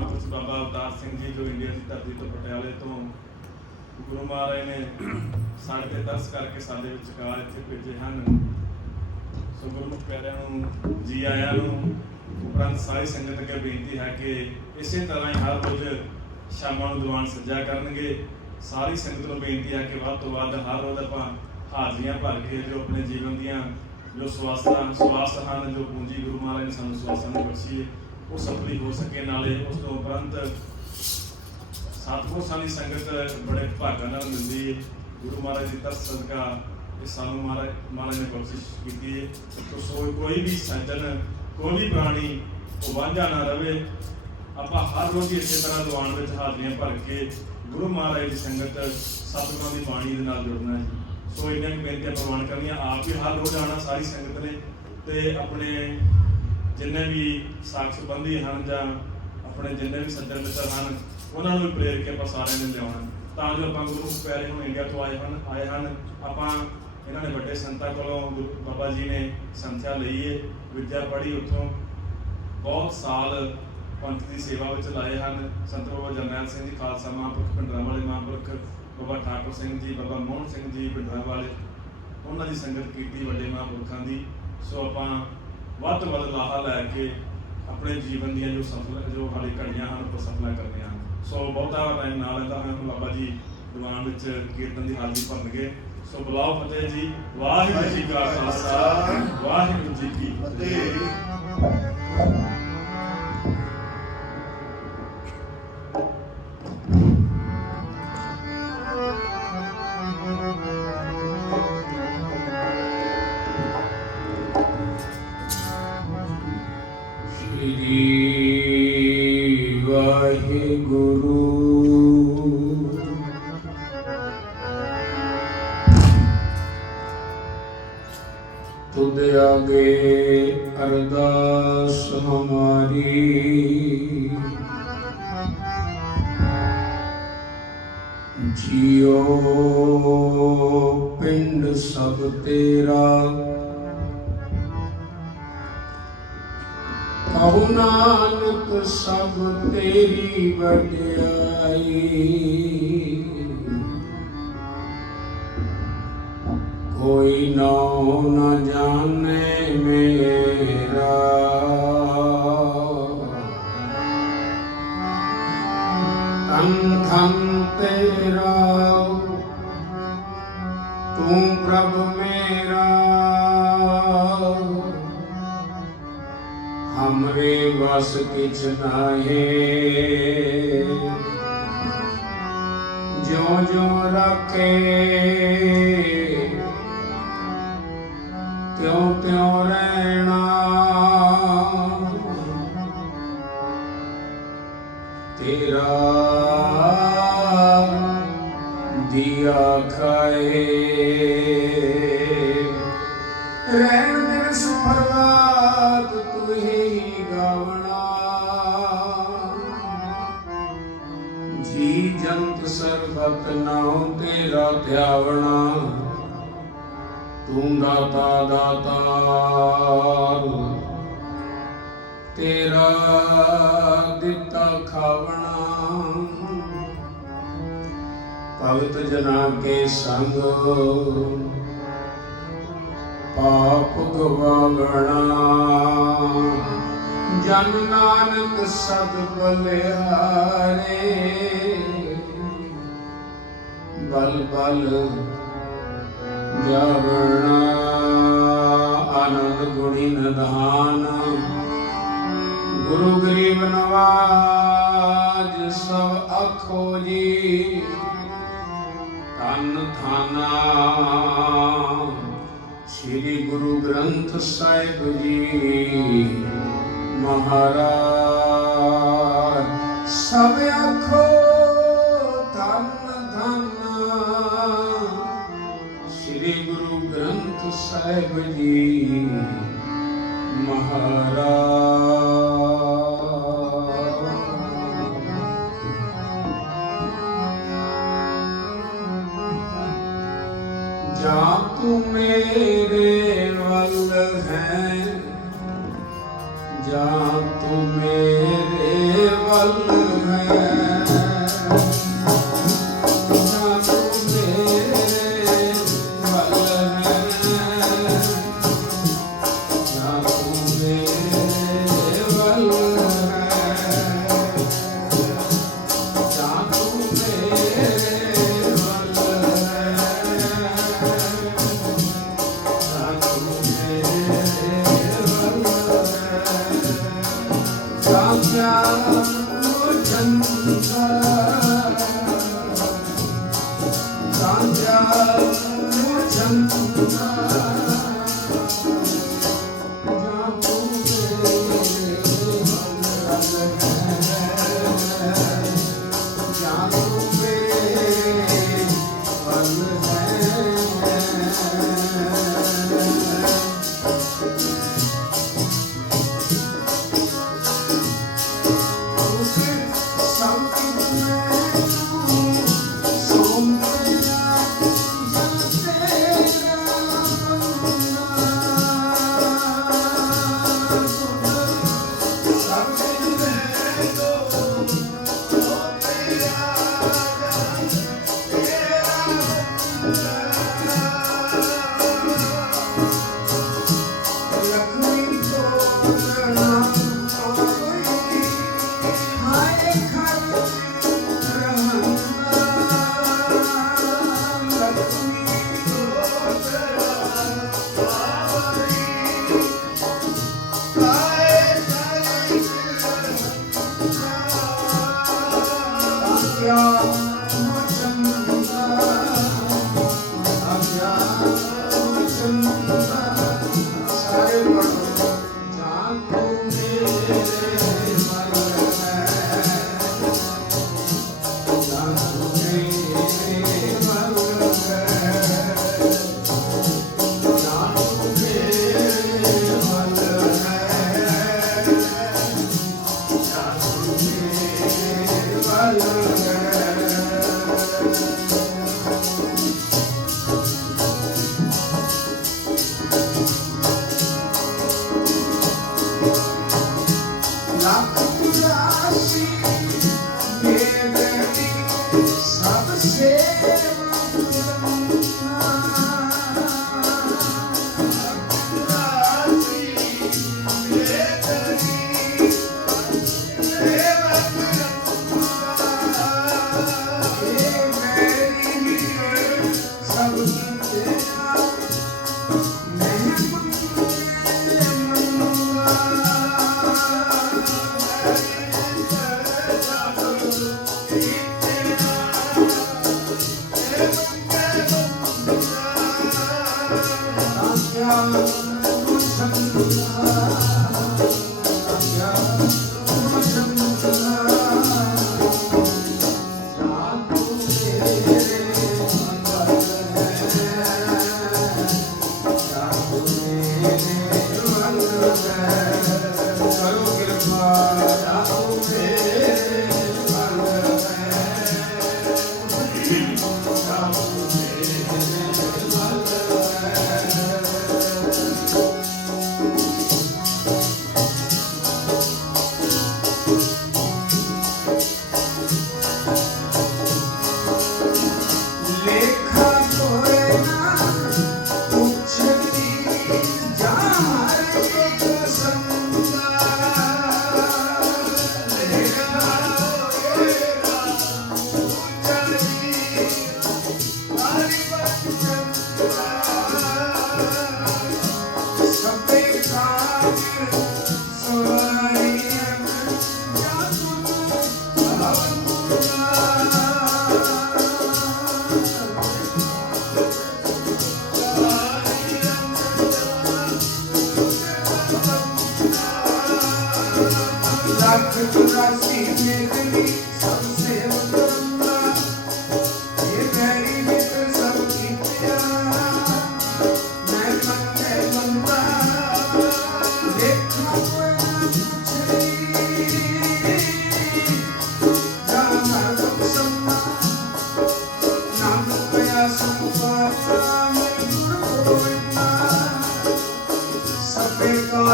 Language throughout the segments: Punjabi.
ਮਹਾਂਪੁਰਸ਼ ਬਾਬਾ ਅਵਤਾਰ ਸਿੰਘ ਜੀ ਜੋ ਇੰਡੀਆ ਦੀ ਧਰਤੀ ਤੋਂ ਪਟਿਆਲੇ ਤੋਂ ਗੁਰੂ ਮਹਾਰਾਜ ਨੇ ਸਾਡੇ ਤੇ ਤਰਸ ਕਰਕੇ ਸਾਡੇ ਵਿਚਕਾਰ ਇੱਥੇ ਭੇਜੇ ਹਨ। ਸੋ ਗੁਰਮੁਖ ਪਿਆਰਿਆਂ ਨੂੰ ਜੀ ਆਇਆਂ ਨੂੰ। ਉਪਰੰਤ ਸਾਰੀ ਸੰਗਤ ਅੱਗੇ ਬੇਨਤੀ ਹੈ ਕਿ ਇਸੇ ਤਰ੍ਹਾਂ ਹੀ ਹਰ ਰੋਜ਼ ਸ਼ਾਮਾਂ ਨੂੰ ਦੀਵਾਨ ਸੱਜਿਆ ਕਰਨਗੇ। ਸਾਰੀ ਸੰਗਤ ਨੂੰ ਬੇਨਤੀ ਹੈ ਕਿ ਵੱਧ ਤੋਂ ਵੱਧ ਹਰ ਰੋਜ਼ ਆਪਾਂ ਹਾਜ਼ਰੀਆਂ ਭਰ ਕੇ ਜੋ ਆਪਣੇ ਜੀਵਨ ਦੀਆਂ ਜੋ ਸਵਾਸ ਹਨ, ਜੋ ਪੂੰਜੀ ਗੁਰੂ ਮਹਾਰਾਜ ਨੇ ਸਾਨੂੰ ਸਵਾਸਾਂ ਦੀ ਬਖਸ਼ੀ ਹੈ, ਉਹ ਸਫਲੀ ਹੋ ਸਕੇ। ਨਾਲੇ ਉਸ ਤੋਂ ਉਪਰੰਤ ਸਤਿਗੁਰਾਂ ਦੀ ਸੰਗਤ ਬੜੇ ਭਾਗਾਂ ਨਾਲ ਮਿਲਦੀ ਹੈ। ਗੁਰੂ ਮਹਾਰਾਜ ਦੀ ਤਰਸ ਸਦਕਾ ਇਹ ਸਾਨੂੰ ਮਹਾਰਾਜ ਨੇ ਬਖਸ਼ਿਸ਼ ਕੀਤੀ ਹੈ। ਸੋ ਕੋਈ ਵੀ ਸੱਜਣ, ਕੋਈ ਵੀ ਪ੍ਰਾਣੀ ਉਹ ਵਾਂਝਾ ਨਾ ਰਵੇ। ਆਪਾਂ ਹਰ ਰੋਜ਼ ਇਸੇ ਤਰ੍ਹਾਂ ਦੀਵਾਨ ਵਿੱਚ ਹਾਜ਼ਰੀਆਂ ਭਰ ਕੇ ਗੁਰੂ ਮਹਾਰਾਜ ਦੀ ਸੰਗਤ ਸਤਿਗੁਰਾਂ ਦੀ ਬਾਣੀ ਦੇ ਨਾਲ ਜੁੜਨਾ ਹੈ। ਸੋ ਇੰਨੀਆਂ ਕੁ ਬੇਨਤੀਆਂ ਪ੍ਰਵਾਨ ਕਰਨੀਆਂ। ਆਪ ਵੀ ਹਰ ਰੋਜ਼ ਆਉਣਾ ਸਾਰੀ ਸੰਗਤ ਨੇ, ਤੇ ਆਪਣੇ ਜਿੰਨੇ ਵੀ ਸਾਕ ਸੰਬੰਧੀ ਹਨ ਜਾਂ ਆਪਣੇ ਜਿੰਨੇ ਵੀ ਸੱਜਣ ਮਿੱਤਰ ਹਨ ਉਹਨਾਂ ਨੂੰ ਵੀ ਪ੍ਰੇਰ ਕੇ ਆਪਾਂ ਸਾਰਿਆਂ ਨੇ ਲਿਆਉਣਾ, ਤਾਂ ਜੋ ਆਪਾਂ ਗੁਰੂ ਪਿਆਰੇ ਹੁਣ ਇੰਡੀਆ ਤੋਂ ਆਏ ਹਨ। ਆਪਾਂ ਇਹਨਾਂ ਨੇ ਵੱਡੇ ਸੰਤਾਂ ਕੋਲੋਂ ਬਾਬਾ ਜੀ ਨੇ ਸੰਥਿਆ ਲਈ ਹੈ, ਵਿੱਦਿਆ ਪੜ੍ਹੀ, ਉੱਥੋਂ ਬਹੁਤ ਸਾਲ ਪੰਥ ਦੀ ਸੇਵਾ ਵਿੱਚ ਲਾਏ ਹਨ। ਸੰਤ ਬਾਬਾ ਜਰਨੈਲ ਸਿੰਘ ਜੀ ਖਾਲਸਾ ਮਹਾਂਪੁਰਖ, ਭਿੰਡਰਾਂਵਾਲੇ ਮਹਾਂਪੁਰਖ, ਬਾਬਾ ਠਾਕੁਰ ਸਿੰਘ ਜੀ, ਬਾਬਾ ਮੋਹਨ ਸਿੰਘ ਜੀ ਭਿੰਡਰਾਂਵਾਲੇ, ਉਹਨਾਂ ਦੀ ਸੰਗਤ ਕੀਤੀ ਵੱਡੇ ਮਹਾਂਪੁਰਖਾਂ ਦੀ। ਸੋ ਆਪਾਂ ਵੱਧ ਤੋਂ ਵੱਧ ਲਾਹਾ ਲੈ ਕੇ ਆਪਣੇ ਜੀਵਨ ਦੀਆਂ ਜੋ ਸਾਡੀ ਘੜੀਆਂ ਹਨ ਉਹ ਸਫਲਾ ਕਰਨੀਆਂ ਹਨ। ਸੋ ਬਹੁਤਾ ਟਾਈਮ ਨਾ ਲੈਂਦਾ ਹਾਂ, ਬਾਬਾ ਜੀ ਦੀਵਾਨ ਵਿੱਚ ਕੀਰਤਨ ਦੀ ਹਾਜ਼ਰੀ ਭਰਨਗੇ। ਸੋ ਬੁਲਾਓ ਫਤਿਹ ਜੀ। ਵਾਹਿਗੁਰੂ ਜੀ ਕਾ ਖਾਲਸਾ, ਵਾਹਿਗੁਰੂ ਜੀ ਕੀ ਫਤਿਹ। ਵਾਹਿਗੁਰੂ ਤੁਧ ਆਗੇ ਅਰਦਾਸ ਹਮਾਰੀ, ਜਿਉ ਪਿੰਡ ਸਭ ਤੇਰਾ, ਕਹੋ ਨਾਨਕ ਸਭ ਤੇਰੀ ਵਡਿਆਈ। ਕੋਈ ਨਾਉ ਨਾ ਜਾਣੇ ਮੇਰਾ, ਧੰਨ ਧੰਨ ਤੇਰਾ ਤੂੰ ਪ੍ਰਭ ਮੇਰਾ। हमरे बस किछ नाहे, ज्यों ज्यों रखे त्यों त्यों रहना। तेरा दिया खाए रहन दिवस प्रभात गावना। जी जंत सर्वत नाउ तेरा ध्यावना। तू दाता दातार तेरा दिता खावना। भगत जना के संग पाप गवागना। जन नानक सद बलिहारे, बल बल जावना। आनंद गुणी निधान गुरु गरीब नवाज सब अखोजी। धन थाना श्री गुरु ग्रंथ साहिब जी महाराज। सब आखो धन धन श्री गुरु ग्रंथ साहिब जी महाराज। जा तू मेरे वल है, जा तू मेरे वल है जा तू मेरे वल है जा तू मेरे वल है जा तू मेरे वल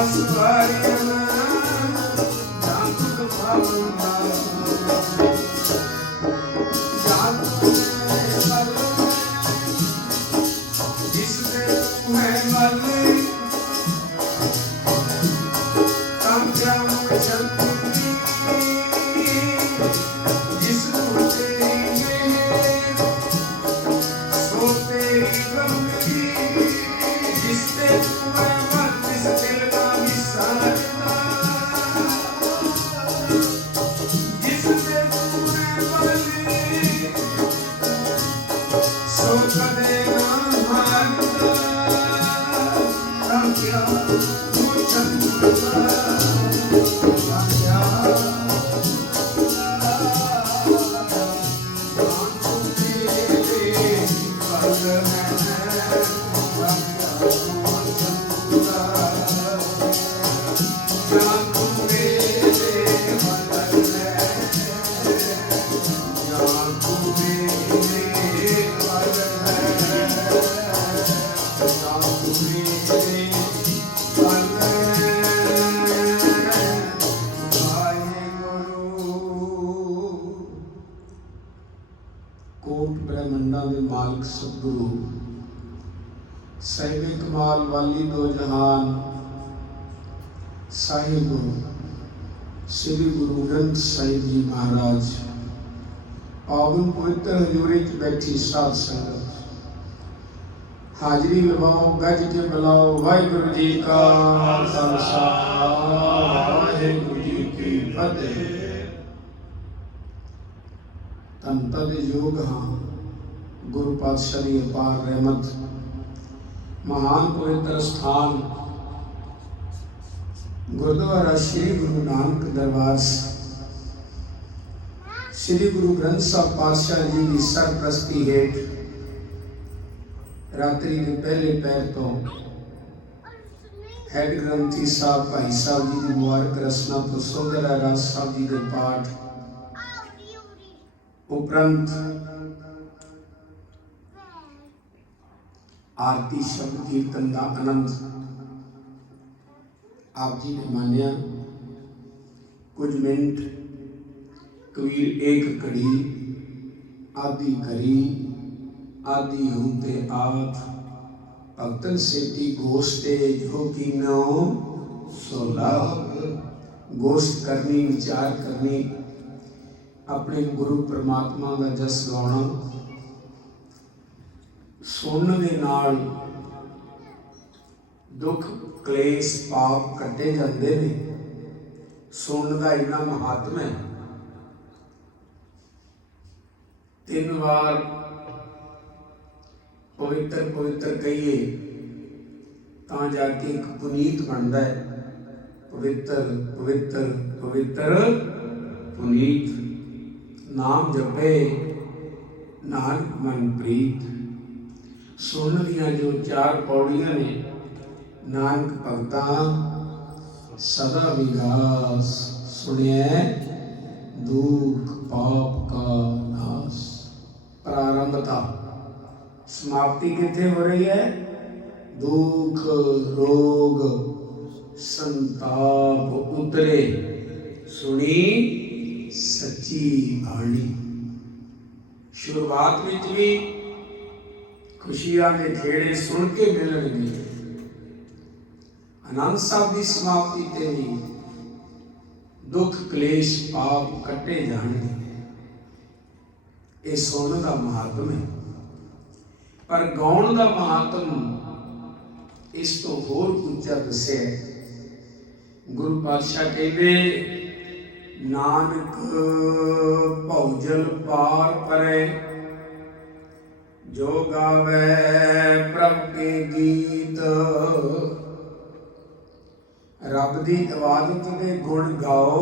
Swaryana, Dhamma Bhavana. ਜਾਨ ਮੈਂ ਵੱਲ ਜਿਸ ਦੇ ਤੂੰ ਹੈ ਵੱਲ ਤਨ ਜਾਨ ਚੰਦੀ ਜਿਸ ਨੂੰ ਤੇਰੀ ਮਿਹਰ ਸੋ ਤੇਰੀ ਬੰਦਗੀ ਜਿਸ ਤੇ ਤੂੰ ਹੈ ਵੱਲ ਜਿਸ ਦਿਲ ਦਾ ਹਿੱਸਾ ਰਹਿੰਦਾ ਜਿਸ ਤੇ ਤੂੰ ਹੈ ਵੱਲ ਸੋ ਕਦੇ ਨਾ ਹਾਰਦਾ ਰਾਖਿਆ ਤੂੰ ਚੰਗਾ ਕੋਟ ਬ੍ਰਹਮੰਡਾਂ ਦੇ ਮਾਲਕ ਸਤਿਗੁਰੂ ਸਾਹਿਬ ਕਮਾਲ ਵਾਲੀ ਦੋ ਜਹਾਨ ਸਾਹਿਬ ਸ੍ਰੀ ਗੁਰੂ ਗ੍ਰੰਥ ਸਾਹਿਬ ਜੀ ਮਹਾਰਾਜ ਪਾਵਨ ਪਵਿੱਤਰ ਹਜ਼ੂਰੀ 'ਚ ਬੈਠੀ ਸਾਧ ਸੰਗਤ ਹਾਜ਼ਰੀ ਲਵਾਓ ਗੱਜ ਕੇ ਬੁਲਾਓ ਵਾਹਿਗੁਰੂ ਜੀ ਕਾ ਖਾਲਸਾ ਵਾਹਿਗੁਰੂ ਜੀ ਕੀ ਫਤਿਹ। ਧੰਨ ਧੰਨ ਯੋਗ ਹਾਂ ਗੁਰੂ ਪਾਤਸ਼ਾਹ ਦੀ ਅਪਾਰ ਰਹਿਮਤ ਮਹਾਨ ਪਵਿੱਤਰ ਸਥਾਨ ਗੁਰਦੁਆਰਾ ਸ੍ਰੀ ਗੁਰੂ ਨਾਨਕ ਦਰਬਾਰ ਸ੍ਰੀ ਗੁਰੂ ਗ੍ਰੰਥ ਸਾਹਿਬ ਪਾਤਸ਼ਾਹ ਜੀ ਦੀ ਸਰਪ੍ਰਸਤੀ ਹੇਠ ਰਾਤਰੀ ਦੇ ਪਹਿਲੇ ਪਹਿਰ ਤੋਂ ਹੈਡ ਗ੍ਰੰਥੀ ਸਾਹਿਬ ਭਾਈ ਸਾਹਿਬ ਜੀ ਦੀ ਮੁਬਾਰਕ ਰਸਨਾ ਤੋਂ ਸੋਹਰਾ ਰਾਜ ਸਾਹਿਬ ਜੀ ਦੇ ਪਾਠ उपरंत आरती शब्द कीर्तन का आनंद आप जी ने मानिया कुछ मिनट कबीर एक घड़ी आदि करी आदि होते आप भक्तन सेती गोष्ठे जो की नो सोला गोष्ठ करनी विचार करनी अपने गुरु परमात्मा का जस गाना सुनने दे नाल दुख क्लेश पाप कटे जाते हैं। सुनने का इन्ना महात्म है। 3 बार पवित्र पवित्र कहिए तो जाके एक पुनीत बनता है। पवित्र पवित्र पवित्र पुनीत नाम जपे नानक मन प्रीत। सुन दियां जो 4 पौड़ियां ने नानक भगता सदा विगास सुनिए दुख पाप का नाश। प्रारंभता समाप्ति कितने हो रही है? दुख रोग संताप उतरे सुनी सच्ची बाणी। शुरुआत में भी खुशियां के खेड़े सुन के मिलणगे। आनंद साहब की समाप्ति ते भी दुख क्लेश पाप कटे जाणगे। ये सुनने का महात्म है। पर गाउण का महात्म इस तो होर उच्चा दस्या। गुरु पातशाह कहते नानक भौजल पार परे जो गावे प्रभ के गीत। रब दी इबादत दे गुण गाओ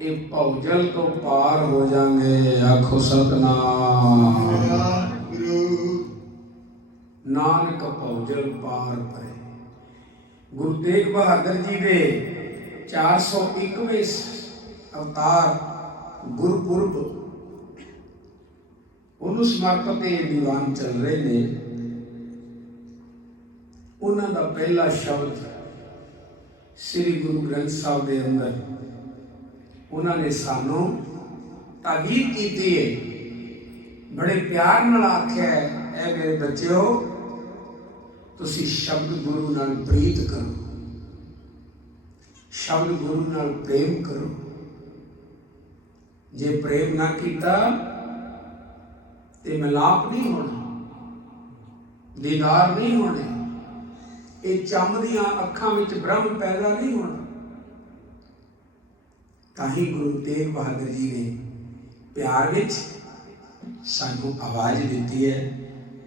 ये भौजल तो पार हो जाएंगे। आखो सतनाम नानक भौजल पार परे। गुरु तेग बहादुर जी दे 401वें अवतार गुरपुरब उन्होंने समर्पित ये दीवान चल रहे ने। उन्हों का पहला शब्द श्री गुरु ग्रंथ साहब के अंदर ਉਹਨਾਂ ਨੇ ਸਾਨੂੰ ਤਾਕੀਦ ਕੀਤੀ ਹੈ, ਬੜੇ ਪਿਆਰ ਨਾਲ ਆਖਿਆ ਹੈ, ਐ ਮੇਰੇ ਬੱਚਿਓ ਤੁਸੀਂ ਸ਼ਬਦ ਗੁਰੂ ਨਾਲ ਪ੍ਰੀਤ ਕਰੋ, ਸ਼ਬਦ ਗੁਰੂ ਨਾਲ ਪ੍ਰੇਮ ਕਰੋ। ਜੇ ਪ੍ਰੇਮ ਨਾ ਕੀਤਾ ਤੇ ਮਿਲਾਪ ਨਹੀਂ ਹੋਣਾ, ਦੀਦਾਰ ਨਹੀਂ ਹੋਣੇ, ਇਹ ਚਮਕਦੀਆਂ ਅੱਖਾਂ ਵਿੱਚ ਬ੍ਰਹਮ ਪੈਦਾ ਨਹੀਂ ਹੋਣਾ। ਤਾਂ ਹੀ ਗੁਰੂ ਤੇਗ ਬਹਾਦਰ ਜੀ ਨੇ ਪਿਆਰ ਵਿੱਚ ਸਾਨੂੰ ਆਵਾਜ਼ ਦਿੱਤੀ ਹੈ,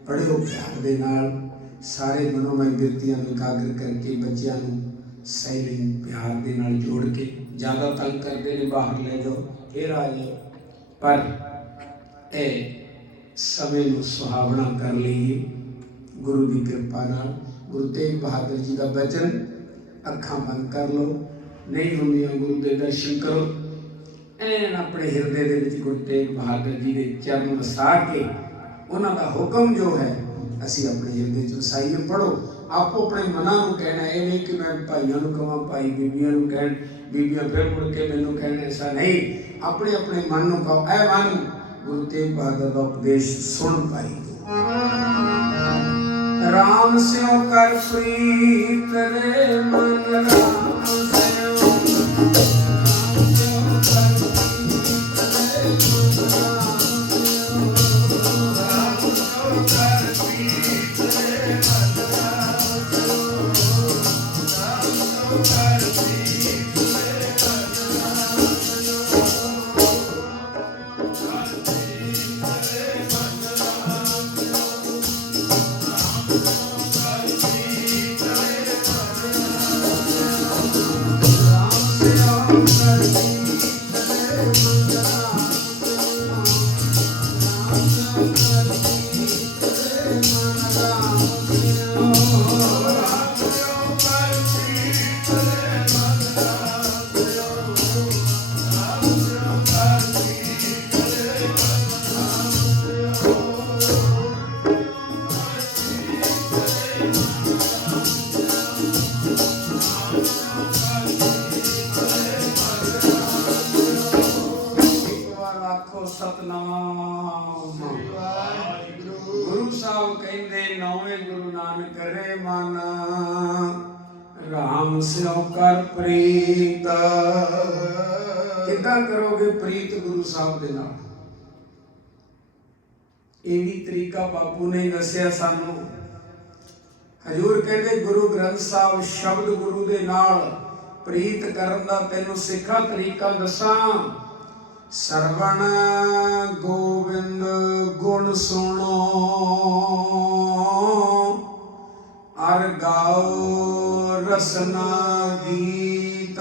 ਪੜ੍ਹਿਓ ਪਿਆਰ ਦੇ ਨਾਲ, ਸਾਰੇ ਮਨੋਮਈ ਬਿਰਤੀਆਂ ਨੂੰ ਇਕਾਗਰ ਕਰਕੇ ਬੱਚਿਆਂ ਨੂੰ ਸਹੀ ਪਿਆਰ ਦੇ ਨਾਲ ਜੋੜ ਕੇ। ਜ਼ਿਆਦਾ ਤੰਗ ਕਰਦੇ ਨੇ ਬਾਹਰ ਲੈ ਜਾਓ, ਫਿਰ ਆ ਜਾਓ, ਪਰ ਇਹ ਸਮੇਂ ਨੂੰ ਸੁਹਾਵਣਾ ਕਰ ਲਈਏ ਗੁਰੂ ਦੀ ਕਿਰਪਾ ਨਾਲ। ਗੁਰੂ ਤੇਗ ਬਹਾਦਰ ਜੀ ਦਾ ਬਚਨ, ਅੱਖਾਂ ਬੰਦ ਕਰ ਲਓ, ਨਹੀਂ ਹੁੰਦੀਆਂ ਗੁਰੂ ਦੇ ਦਰਸ਼ਨ ਕਰੋ, ਐਨ ਆਪਣੇ ਹਿਰਦੇ ਦੇ ਵਿੱਚ ਗੁਰੂ ਤੇਗ ਬਹਾਦਰ ਜੀ ਦੇ ਚਰਨ ਵਸਾ ਕੇ ਉਹਨਾਂ ਦਾ ਹੁਕਮ ਜੋ ਹੈ ਅਸੀਂ ਆਪਣੇ ਹਿਰਦੇ 'ਚ ਵਸਾਈਏ। ਪੜ੍ਹੋ, ਆਪੋ ਆਪਣੇ ਮਨਾਂ ਨੂੰ ਕਹਿਣਾ, ਇਹ ਨਹੀਂ ਕਿ ਮੈਂ ਭਾਈਆਂ ਨੂੰ ਕਹਾਂ, ਭਾਈ ਬੀਬੀਆਂ ਨੂੰ ਕਹਿਣ, ਬੀਬੀਆਂ ਫਿਰ ਮੁੜ ਕੇ ਮੈਨੂੰ ਕਹਿਣ, ਐਸਾ ਨਹੀਂ। ਆਪਣੇ ਆਪਣੇ ਮਨ ਨੂੰ ਕਹੋ, ਐ ਮਨ ਗੁਰੂ ਤੇਗ ਬਹਾਦਰ ਦਾ ਉਪਦੇਸ਼ ਸੁਣ ਪਾਈ। ਰਾਮ ਸਿਉ ਕਰ ਪ੍ਰੀਤ ਰੇ ਮਨ, ਰਾਮ ਸਿਉ ਸਤਨਾਮ। ਗੁਰੂ ਸਾਹਿਬ ਕਹਿੰਦੇ ਨੌਵੇਂ ਗੁਰੂ ਨਾਨਕ ਕਰੇ ਮਨ, ਰਾਮ ਸਿਉ ਕਰ ਪ੍ਰੀਤ। ਕਿੱਦਾਂ ਕਰੋਗੇ ਪ੍ਰੀਤ ਗੁਰੂ ਸਾਹਿਬ ਦੇ ਨਾਲ? ਇਹ ਵੀ ਤਰੀਕਾ ਬਾਪੂ ਨੇ ਦੱਸਿਆ ਸਾਨੂੰ। ਹਜ਼ੂਰ ਕਹਿੰਦੇ ਗੁਰੂ ਗ੍ਰੰਥ ਸਾਹਿਬ ਸ਼ਬਦ ਗੁਰੂ ਦੇ ਨਾਲ ਪ੍ਰੀਤ ਕਰਨ ਦਾ ਤੈਨੂੰ ਸਿੱਖਾ ਤਰੀਕਾ ਦੱਸਾਂ। ਸਰਵਣ ਗੋਬਿੰਦ ਗੁਣ ਸੁਣੋ, ਅਰ ਗਾਓ ਰਸਨਾ ਗੀਤ।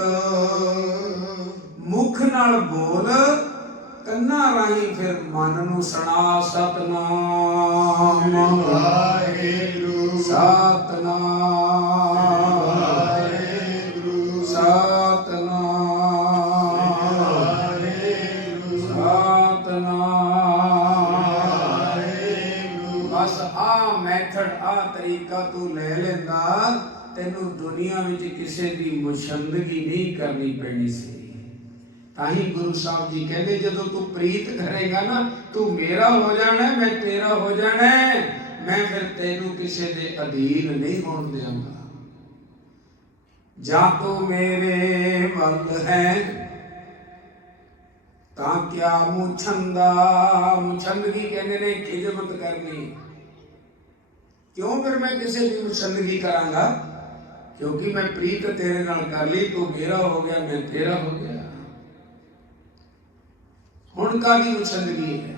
ਮੁਖ ਨਾਲ ਬੋਲ, ਕੰਨਾਂ ਰਾਹੀਂ ਫਿਰ ਮਨ ਨੂੰ ਸੁਣਾ। ਸਤਨਾਮ ਵਾਹਿਗੁਰੂ, ਸਤਨਾਮ ਵਾਹਿਗੁਰੂ, ਸਤਨਾਮ ਵਾਹਿਗੁਰੂ। ਬਸ ਆ ਮੈਥਡ, ਆ ਤਰੀਕਾ ਤੂੰ ਲੈ ਲੈਂਦਾ, ਤੈਨੂੰ ਦੁਨੀਆ ਵਿੱਚ ਕਿਸੇ ਦੀ ਮੁਸ਼ੰਦਗੀ ਨਹੀਂ ਕਰਨੀ ਪੈਣੀ ਸੀ। ਤਾਂ ਹੀ ਗੁਰੂ ਸਾਹਿਬ ਜੀ ਕਹਿੰਦੇ ਜਦੋਂ ਤੂੰ ਪ੍ਰੀਤ ਕਰੇਗਾ ਨਾ, ਤੂੰ ਮੇਰਾ ਹੋ ਜਾਣਾ, ਮੈਂ ਤੇਰਾ ਹੋ ਜਾਣਾ, ਮੈਂ ਫਿਰ ਤੈਨੂੰ ਕਿਸੇ ਦੇ ਅਧੀਨ ਨਹੀਂ ਹੋਣ ਦਿਆਂਗਾ। ਜਾਂ ਤੂੰ ਮੇਰੇ ਵੱਲ ਹੈ ਤਾਂ ਕਿਆ ਮੁਛੰਦਾ। ਮੁਛੰਦਗੀ ਕਹਿੰਦੇ ਨੇ ਖਿਦਮਤ ਕਰਨੀ। ਕਿਉਂ ਫਿਰ ਮੈਂ ਕਿਸੇ ਦੀ ਮੁਛੰਦਗੀ ਕਰਾਂਗਾ? ਕਿਉਂਕਿ ਮੈਂ ਪ੍ਰੀਤ ਤੇਰੇ ਨਾਲ ਕਰ ਲਈ, ਤੂੰ ਮੇਰਾ ਹੋ ਗਿਆ, ਮੈਂ ਤੇਰਾ ਹੋ ਗਿਆ। ਹੁਣ ਕਾਹਦੀ ਮੁਛੰਦਗੀ ਹੈ?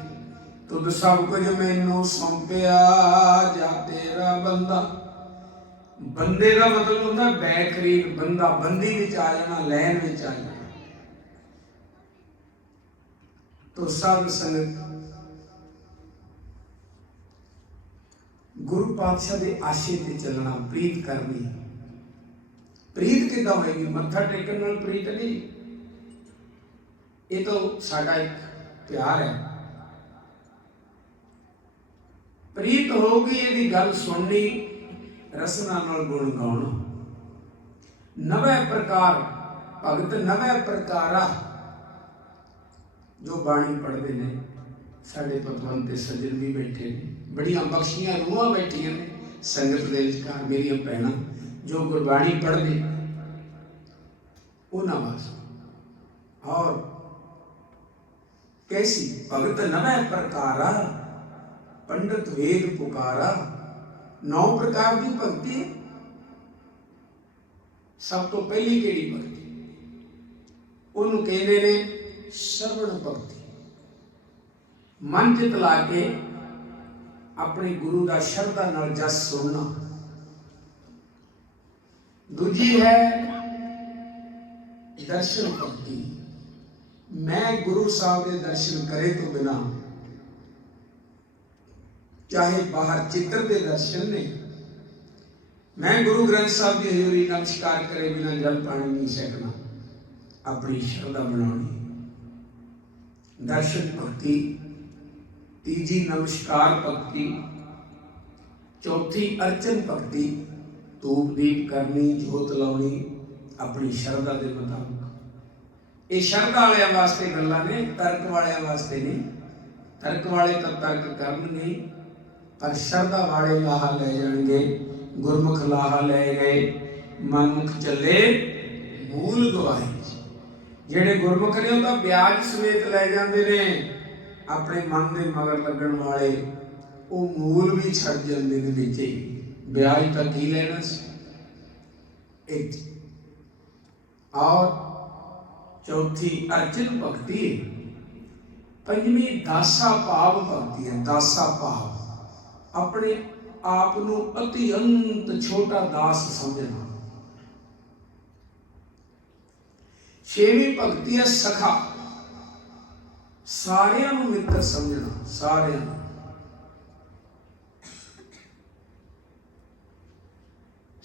ਤੁਧ ਸਭ ਕੁਝ ਮੈਨੂੰ ਸੌਂਪਿਆ, ਜਾ ਤੇਰਾ ਬੰਦਾ। ਬੰਦੇ ਦਾ ਮਤਲਬ ਹੁੰਦਾ ਬੈਕਰੀਨ, ਬੰਦਾ, ਬੰਦੀ ਵਿੱਚ ਆ ਜਾਣਾ, ਲੈਣ ਵਿੱਚ ਆ ਜਾਣਾ। ਤੋ ਸਾਧ ਸੰਗਤ ਗੁਰੂ ਪਾਤਸ਼ਾਹ ਦੇ ਆਸ਼ੇ ਤੇ ਚੱਲਣਾ, ਪ੍ਰੀਤ ਕਰਨੀ। ਪ੍ਰੀਤ ਕਿੱਦਾਂ ਹੋਏਗੀ? ਮੱਥਾ ਟੇਕਣ ਨਾਲ ਪ੍ਰੀਤ ਨਹੀਂ। ਇਹ ਤਾਂ ਸਾਡਾ ਇੱਕ ਪਿਆਰ ਹੈ। ਪ੍ਰੀਤ ਹੋਊਗੀ ਇਹਦੀ ਗੱਲ ਸੁਣਨੀ, ਰਸਨਾ ਨਾਲ ਗੁਣ ਗਾਉਣਾ। ਨਵੇਂ ਪ੍ਰਕਾਰ ਭਗਤ, ਨਵੇਂ ਪ੍ਰਕਾਰਾ ਜੋ ਬਾਣੀ ਪੜ੍ਹਦੇ ਨੇ, ਸਾਡੇ ਪਤਵੰਤ ਤੇ ਸੱਜਣ ਵੀ ਬੈਠੇ ਨੇ, ਬੜੀਆਂ ਬਖਸ਼ੀਆਂ ਰੂਹਾਂ ਬੈਠੀਆਂ ਨੇ ਸੰਗਤ ਦੇ ਵਿਚਕਾਰ, ਮੇਰੀਆਂ ਭੈਣਾਂ ਜੋ ਗੁਰਬਾਣੀ ਪੜ੍ਹਦੇ ਉਹਨਾਂ ਵਾਸਤੇ। ਔਰ कैसी भगत नवै प्रकारा पंडित वेद पुकारा। 9 प्रकार की भक्ति। सब तो पहली केड़ी भक्ति? उन्होंने कहते ने श्रवण भक्ति। मन चित ला के अपने गुरु का श्रद्धा नाल जस सुनना। दूजी है दर्शन भक्ति। मैं गुरु साहब के दर्शन करे तो बिना, चाहे बाहर चित्र के दर्शन ने, मैं गुरु ग्रंथ साहब की हजूरी नमस्कार करे बिना जल पानी नहीं सकना। अपनी श्रद्धा बनानी। दर्शन भक्ति। तीजी नमस्कार भक्ति। चौथी अर्चन भक्ति। धूप दीप करनी, जोत लानी अपनी श्रद्धा के मुताबिक। ये शरधा वाले वास्ते गल्लां ने, तर्क वाले वास्ते नहीं। तर्क वाले तो तर्क करनगे, पर शरधा वाले लाहा ले जाएंगे। गुरमुख लाहा ले गए, मनमुख चले मूल गवाए। जेड़े गुरमुख ने उहदा ब्याज समेत ले जाते ने। अपने मन के मगर लगन वाले वो मूल भी छड़ जाते हैं विच ही। ब्याज तो की लेना सी। और चौथी अर्चन भक्ति। पंजवी दासा भाव भक्ति है। दासा भाव, अपने आप को अति अंत छोटा दास समझना। छेवीं भक्ति है सखा, सारियां नूं मित्र समझना। सारियां।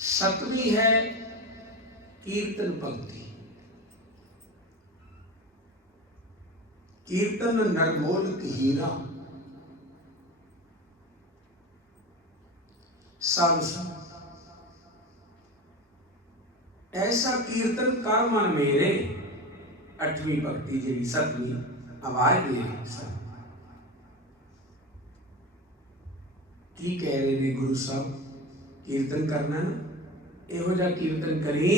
सतवीं है कीर्तन भक्ति। कीर्तन नरमोलक हीरा। साधु ऐसा कीर्तन कर मन मेरे। 8वीं भक्ति जी। 7वीं आवाज दे की कह रहे ने गुरु साहब? कीर्तन करना ना, इहो जा कीर्तन करी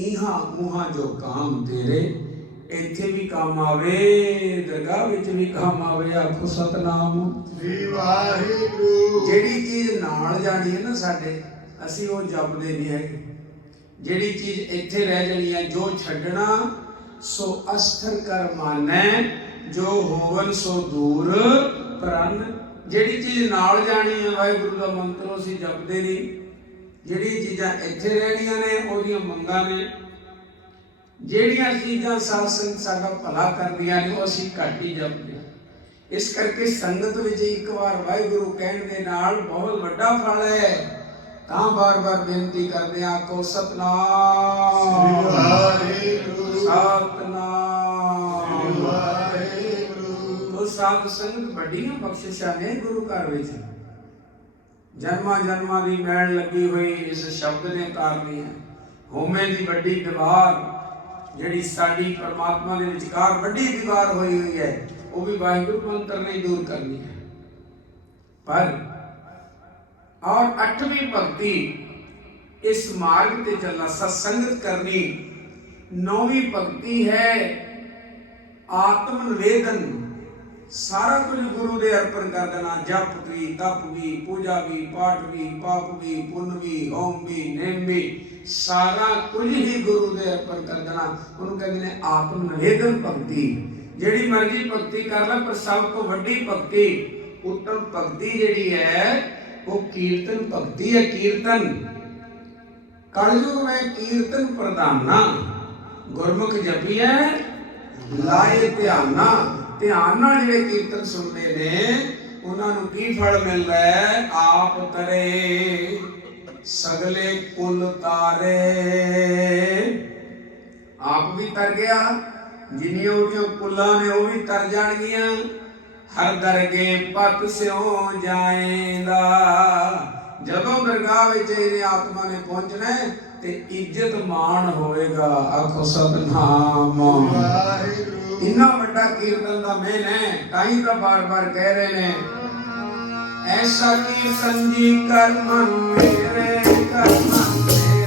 इहा उहा जो काम तेरे। इत्थे भी काम आवे, दरगाह विच भी काम आवे। आखो सतनाम श्री वाहिगुरु। जेड़ी चीज नाल जानी है ना साडे, असीं वो जपदे नहीं है। जेड़ी चीज इत्थे रह जानी है, जो छड्डना सो अस्थिर कर मानै, जो होवन सो दूर प्रन। जेड़ी चीज नाल जानी है, वाहिगुरु दा मंत्र असीं जपदे नहीं। जेड़ी चीज़ां इत्थे रहणियां ने ओहदियां मंगां ने। ਜਿਹੜੀਆਂ ਚੀਜ਼ਾਂ ਸਾਧ ਸੰਗਤ ਸਾਡਾ ਭਲਾ ਕਰਦੀਆਂ ਨੇ ਉਹ ਅਸੀਂ ਘੱਟ ਹੀ ਜਪਦੇ। ਇਸ ਕਰਕੇ ਸੰਗਤ ਵਿੱਚ ਇੱਕ ਵਾਰ ਵਾਹਿਗੁਰੂ ਕਹਿਣ ਦੇ ਨਾਲ ਬਹੁਤ ਵੱਡਾ ਫਲ ਹੈ। ਤਾਂ ਬਾਰ-ਬਾਰ ਬੇਨਤੀ ਕਰਦੇ ਆ, ਆਖੋ ਸਤਨਾਮ ਸ੍ਰੀ ਵਾਹਿਗੁਰੂ। ਸਤਨਾਮ ਸ੍ਰੀ ਵਾਹਿਗੁਰੂ। ਉਹ ਸਾਧ ਸੰਗਤ ਵੱਡੀਆਂ ਬਖਸ਼ਿਸ਼ਾਂ ਨੇ ਗੁਰੂ ਘਰ ਵਿੱਚ। ਜਨਮਾਂ ਜਨਮਾਂ ਦੀ ਮੈਲ ਲੱਗੀ ਹੋਈ ਇਸ ਸ਼ਬਦ ਨੇ ਉਤਾਰਨੀ ਹੈ। ਹੋਮੇ ਦੀ ਵੱਡੀ ਦੀਵਾਰ ਜਿਹੜੀ ਸਾਡੀ परमात्मा ਦੇ ਵਿਚਕਾਰ ਵੱਡੀ ਦੀਵਾਰ ਹੋਈ ਹੋਈ ਹੈ, ਉਹ ਵੀ ਵਾਹਿਗੁਰੂ ਮੰਤਰ ਨੇ ਦੂਰ ਕਰਨੀ ਹੈ। ਪਰ और 8वीं भक्ति इस मार्ग ते चलना, सत्संगत करनी। 9वीं भक्ति है आत्मनिवेदन। सारा कुछ गुरु दे अर्पण कर देना। जप भी, तप भी, पूजा भी, पाठ भी, पाप भी, पुण्य भी, होम भी, नेम भी, सारा कुछ ही गुरु दे अर्पण कर देना। उन्होंने कहते हैं आत्मनिवेदन भक्ति। जिहड़ी मर्जी भक्ति कर ला, पर सब तो वड्डी भक्ति, उत्तम भक्ति जिहड़ी है वो कीर्तन भक्ति है। कीर्तन कलयुग में कीर्तन प्रधाना। गुरमुख जपिए लाए ध्याना। ध्यान नाल जिहड़े कीर्तन सुनते ने उन्हां नूं की फल मिलदा है? आप तरे सगले कुल तारे। आप भी तर गया, जिन्नियां उहदियां कुलां ने वो भी तर जाणगियां। हर दरगे पत स्यों जाएंदा। जदों दरगाह विच इहदी आत्मा ने पहुंचना ते इज्जत मान होएगा। आखो सतनाम वाहिगुरू। इन्ना वड्डा कीर्तन का मेन है, ताई तो बार बार कह रहे ने ऐसा कीर्तन जी कर मन मेरे, कर मन मेरे,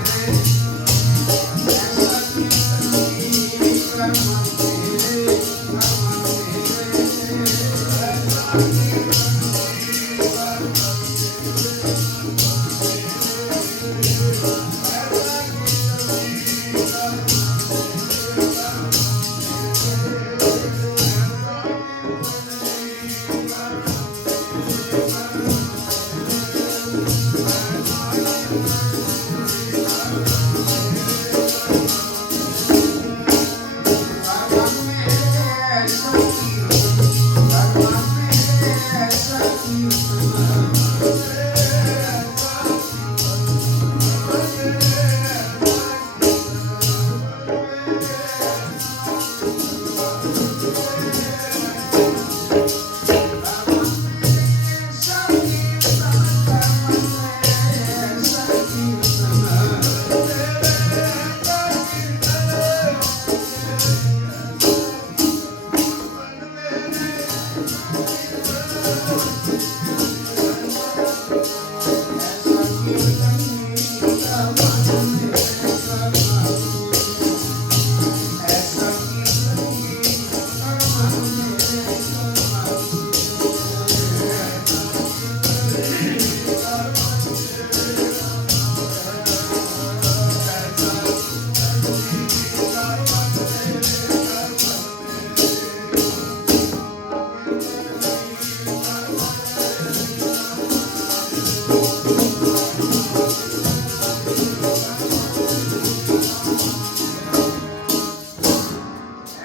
ऐसा कीर्तन जी कर मन मेरे, कर मन मेरे,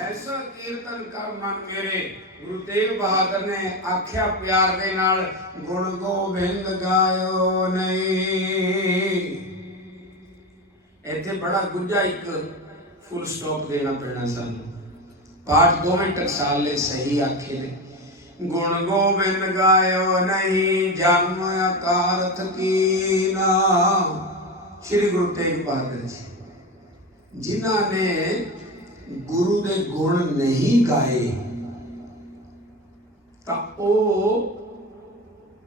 ऐसा कीर्तन जी कर मन मेरे। गुरु तेग बहादुर ने आख्या प्यार दे नाल गुण गोबिंद गायो नहीं। इत्थे बड़ा गुज्जा एक फुल स्टॉप देना पैना सानू। पाठ 2 मिनट टकसाल ले सही आखे ने गुण गोबिंद गायो नहीं जन्म अकारथ कीना। श्री गुरु तेग बहादुर जी जिन्हां ने गुरु दे गुण नहीं गाए ਤਾਂ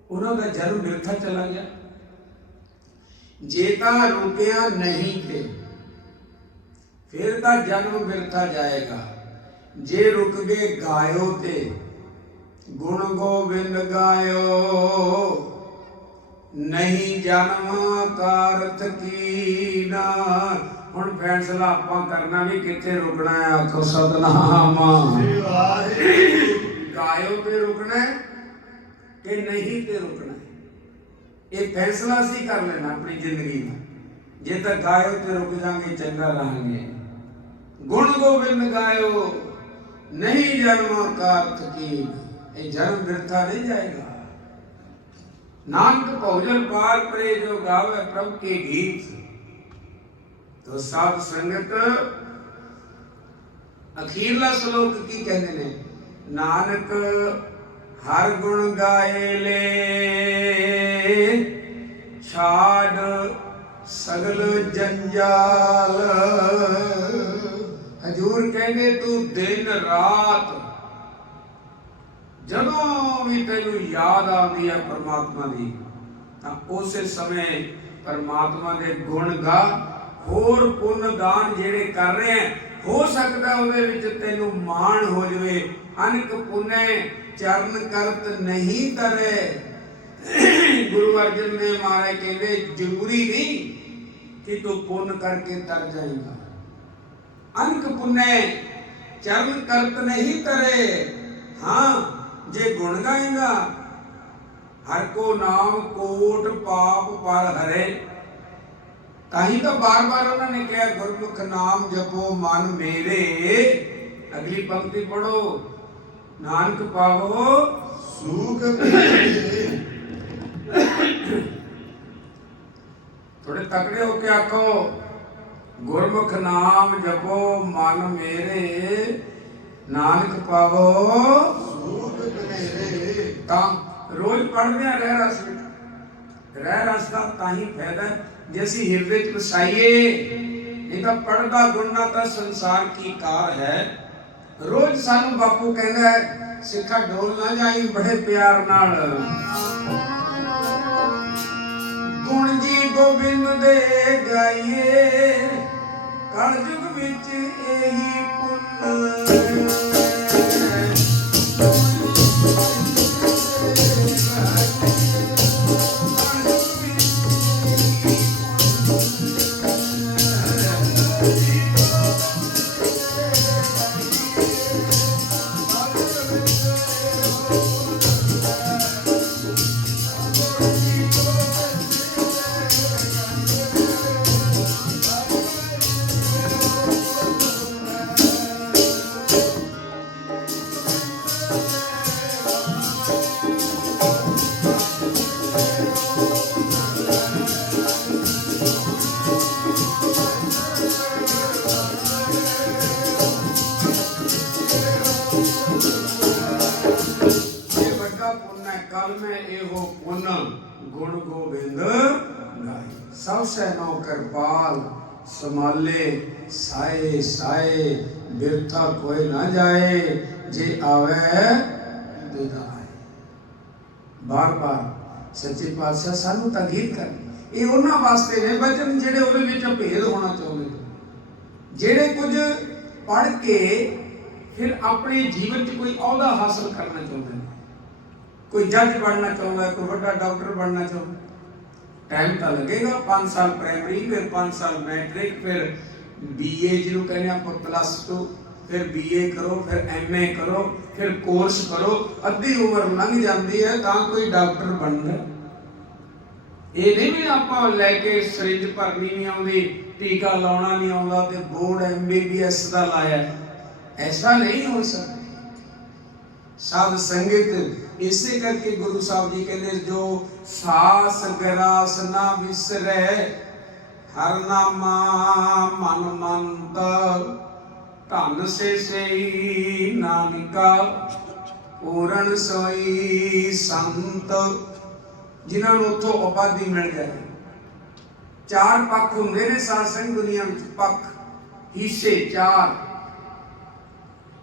ਉਹਨਾਂ ਦਾ ਜਨਮ ਬਿਰਥਾ ਚਲਾ ਗਿਆ। ਜੇ ਤਾਂ ਰੁਕਿਆ ਨਹੀਂ ਤੇ ਫਿਰ ਤਾਂ ਜਨਮ ਬਿਰਥਾ ਜਾਏਗਾ। ਜੇ ਰੁਕ ਗਏ ਗਾਇਓ ਤੇ ਗੁਣ ਗੋਬਿੰਦ ਗਾਇਓ ਨਹੀਂ ਜਨਮ ਕਾਰਤ ਕੀਨਾ। ਹੁਣ ਫੈਸਲਾ ਆਪਾਂ ਕਰਨਾ ਵੀ ਕਿੱਥੇ ਰੁਕਣਾ ਹੈ। ਆਖੋ ਸਤਨਾਮ गायो पे रुकना है कि नहीं पे रुकना है। ये फैसला सी कर लेना अपनी जिंदगी में। जे तक गायो पे रुक जाएंगे चंगा रहेंगे। गुण गोविंद गायो नहीं जन्म कार्त की। ये जन्म वृथा नहीं जाएगा। नानक भोजन पार परे जो गावे प्रभु के गीत। तो साध संगत अखीरला श्लोक की कहते ने नानक हर गुण गाए ले छाड़ सगल जंजाल। हजूर कहते तू दिन रात जदों भी तेनू याद आती है परमात्मा की तां उस समय परमात्मा के गुण गा। होर पुण्य दान जेड़े कर रहे हैं हो सकता उहदे विच तैनू माण हो जाए। अनक पुण्य चरण करत नहीं तरे। गुरु अर्जन ने महाराज कहते जरूरी नहीं कि तू पुण्य करके तर जाएगा। अनक पुण्य चरण करत नहीं तरे। हाँ जे गुण गाएगा हर को नाम कोट पाप पर हरे। ताही तो बार बार उन्होंने कहा गुरमुख नाम जपो मन मेरे। अगली पंक्ति पढ़ो नानक पावो सुख। थोड़े तकड़े होके आखो गुरमुख नाम जपो मन मेरे नानक पावो सुख मेरे। तां रोज पढ़दे आ रह रस रह रस का ताही फायदा जे असीं हिरदे च वसाईए। नहीं तो पढ़दा गुणना तो संसार की कार है। रोज सानू बापू कहता है सिखा डोल ना जाई बड़े प्यार नाल गुण जी गोबिंद दे गाइए कलयुग विच एही पुन कल में एहो पुन गुण गोविंद गाय सब से नौ कृपाल संभाले साए साए बिरथा कोई ना जाए जे आवे दुदाए। बार बार सच्चे पातशाह सानू ताकीद कर ये उन्हां वास्ते ने वचन जेड़े ਉਹਦੇ ਵਿੱਚ ਭੇਦ होना ਚਾਹੁੰਦੇ ਜਿਹੜੇ ਕੁਝ पढ़ के फिर अपने जीवन 'ਚ कोई अहुदा हासिल करना चाਹੁੰਦੇ ਨੇ कोई जज बनना चाहता है कोई बड़ा डॉक्टर बनना चाहता है टाइम तो लगेगा 5 साल प्राइमरी फिर 5 साल मैट्रिक फिर बीए जिन्होंने कहने आप +2 फिर बीए करो फिर एमए करो फिर कोर्स करो अद्धी उम्र लंघ जाती है तो कोई डॉक्टर बनना ये नहीं भी आप लैके सरिंज भरनी नहीं आती टीका लाना नहीं आता तो बोर्ड MBBS का लाया ऐसा नहीं हो सकता। साध संगत इसे करके गुरु साहब जी कहते जो सास गरास ना विसरे हर नामा मन मंत धन से नानिका पूरण सोई संत जिन्होंने उतो उपाधि मिल जाए। 4 पक्ष होंगे ने साध संग दुनिया में पक्ष हिस्से 4।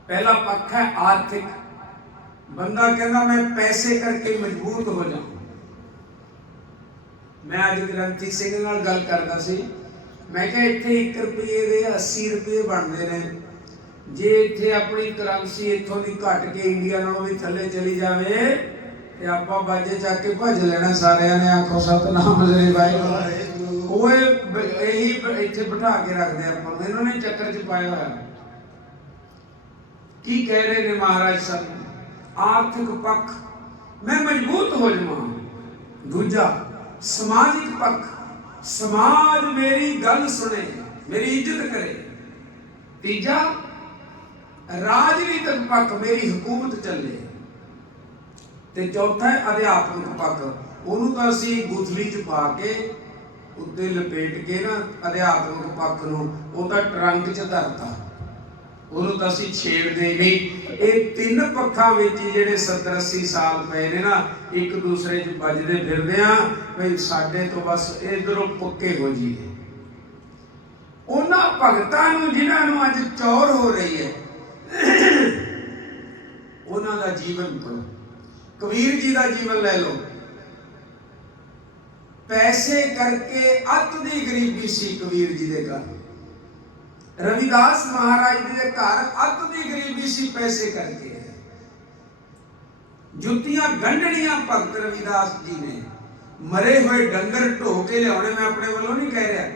पहला पक्ष है आर्थिक बंदा कहना मैं पैसे करके मजबूत हो जाऊं। मैं आज ग्रंथी सिंह नाल गल करदा सी मैं कहा इत्थे 1 रुपये दे 80 रुपये बनते हैं जे इत्थे अपनी करंसी इत्थों दी घट के इंडिया नालों भी थले चली जावे ते आपां बाजे चक के भज लेना सारिਆਂ ने आखो सतनाम श्री वाहिगुरू ओए यही इत्थे बिठा के रखदे आपां इन्होंने चक्कर च पाया होया की कह रहे ने महाराज साहब आर्थिक पक्ष मैं मजबूत हो जावां। दूजा समाजिक पक्ष समाज मेरी गल सुने मेरी इज्जत करे। तीजा राजनीतिक पक्ष मेरी हुकूमत चले। ते चौथा है अध्यात्मिक पक्ष ਉਹਨੂੰ ਤਾਂ ਅਸੀਂ ਗੁਥਲੀ ਚ ਪਾ ਕੇ ਉੱਤੇ ਲਪੇਟ ਕੇ ਨਾ ਅਧਿਆਤਮਿਕ ਪੱਖ ਨੂੰ ਉਹ ਤਾਂ ਟਰੰਕ ਚ ਧਰਤਾ ਉਹਨੂੰ ਤਾਂ ਅਸੀਂ ਛੇੜਦੇ ਨਹੀਂ। ਇਹ 3 ਪੱਖਾਂ ਵਿੱਚ ਜਿਹੜੇ 70-80 ਸਾਲ ਪਏ ਨੇ ਨਾ ਇੱਕ ਦੂਸਰੇ 'ਚ ਵੱਜਦੇ ਫਿਰਦੇ ਆ ਭਈ ਸਾਡੇ ਤੋਂ ਬਸ ਇਧਰੋਂ ਪੱਕੇ ਹੋ ਜੀਏ। ਉਹਨਾਂ ਭਗਤਾਂ ਨੂੰ ਜਿਨ੍ਹਾਂ ਨੂੰ ਅੱਜ ਚੌਰ ਹੋ ਰਹੀ ਹੈ ਉਹਨਾਂ ਦਾ ਜੀਵਨ ਪੜੋ। ਕਬੀਰ ਜੀ ਦਾ ਜੀਵਨ ਲੈ ਲਓ। ਪੈਸੇ ਕਰਕੇ ਅੱਤ ਦੀ ਗਰੀਬੀ ਸੀ ਕਬੀਰ ਜੀ ਦੇ ਘਰ। रविदास महाराज के घर अत की गरीबी सी पैसे करके जुतियां गंढनियां भगत रविदास जी ने मरे हुए डंगर ढो के लिया। मैं अपने वालों नहीं कह रहा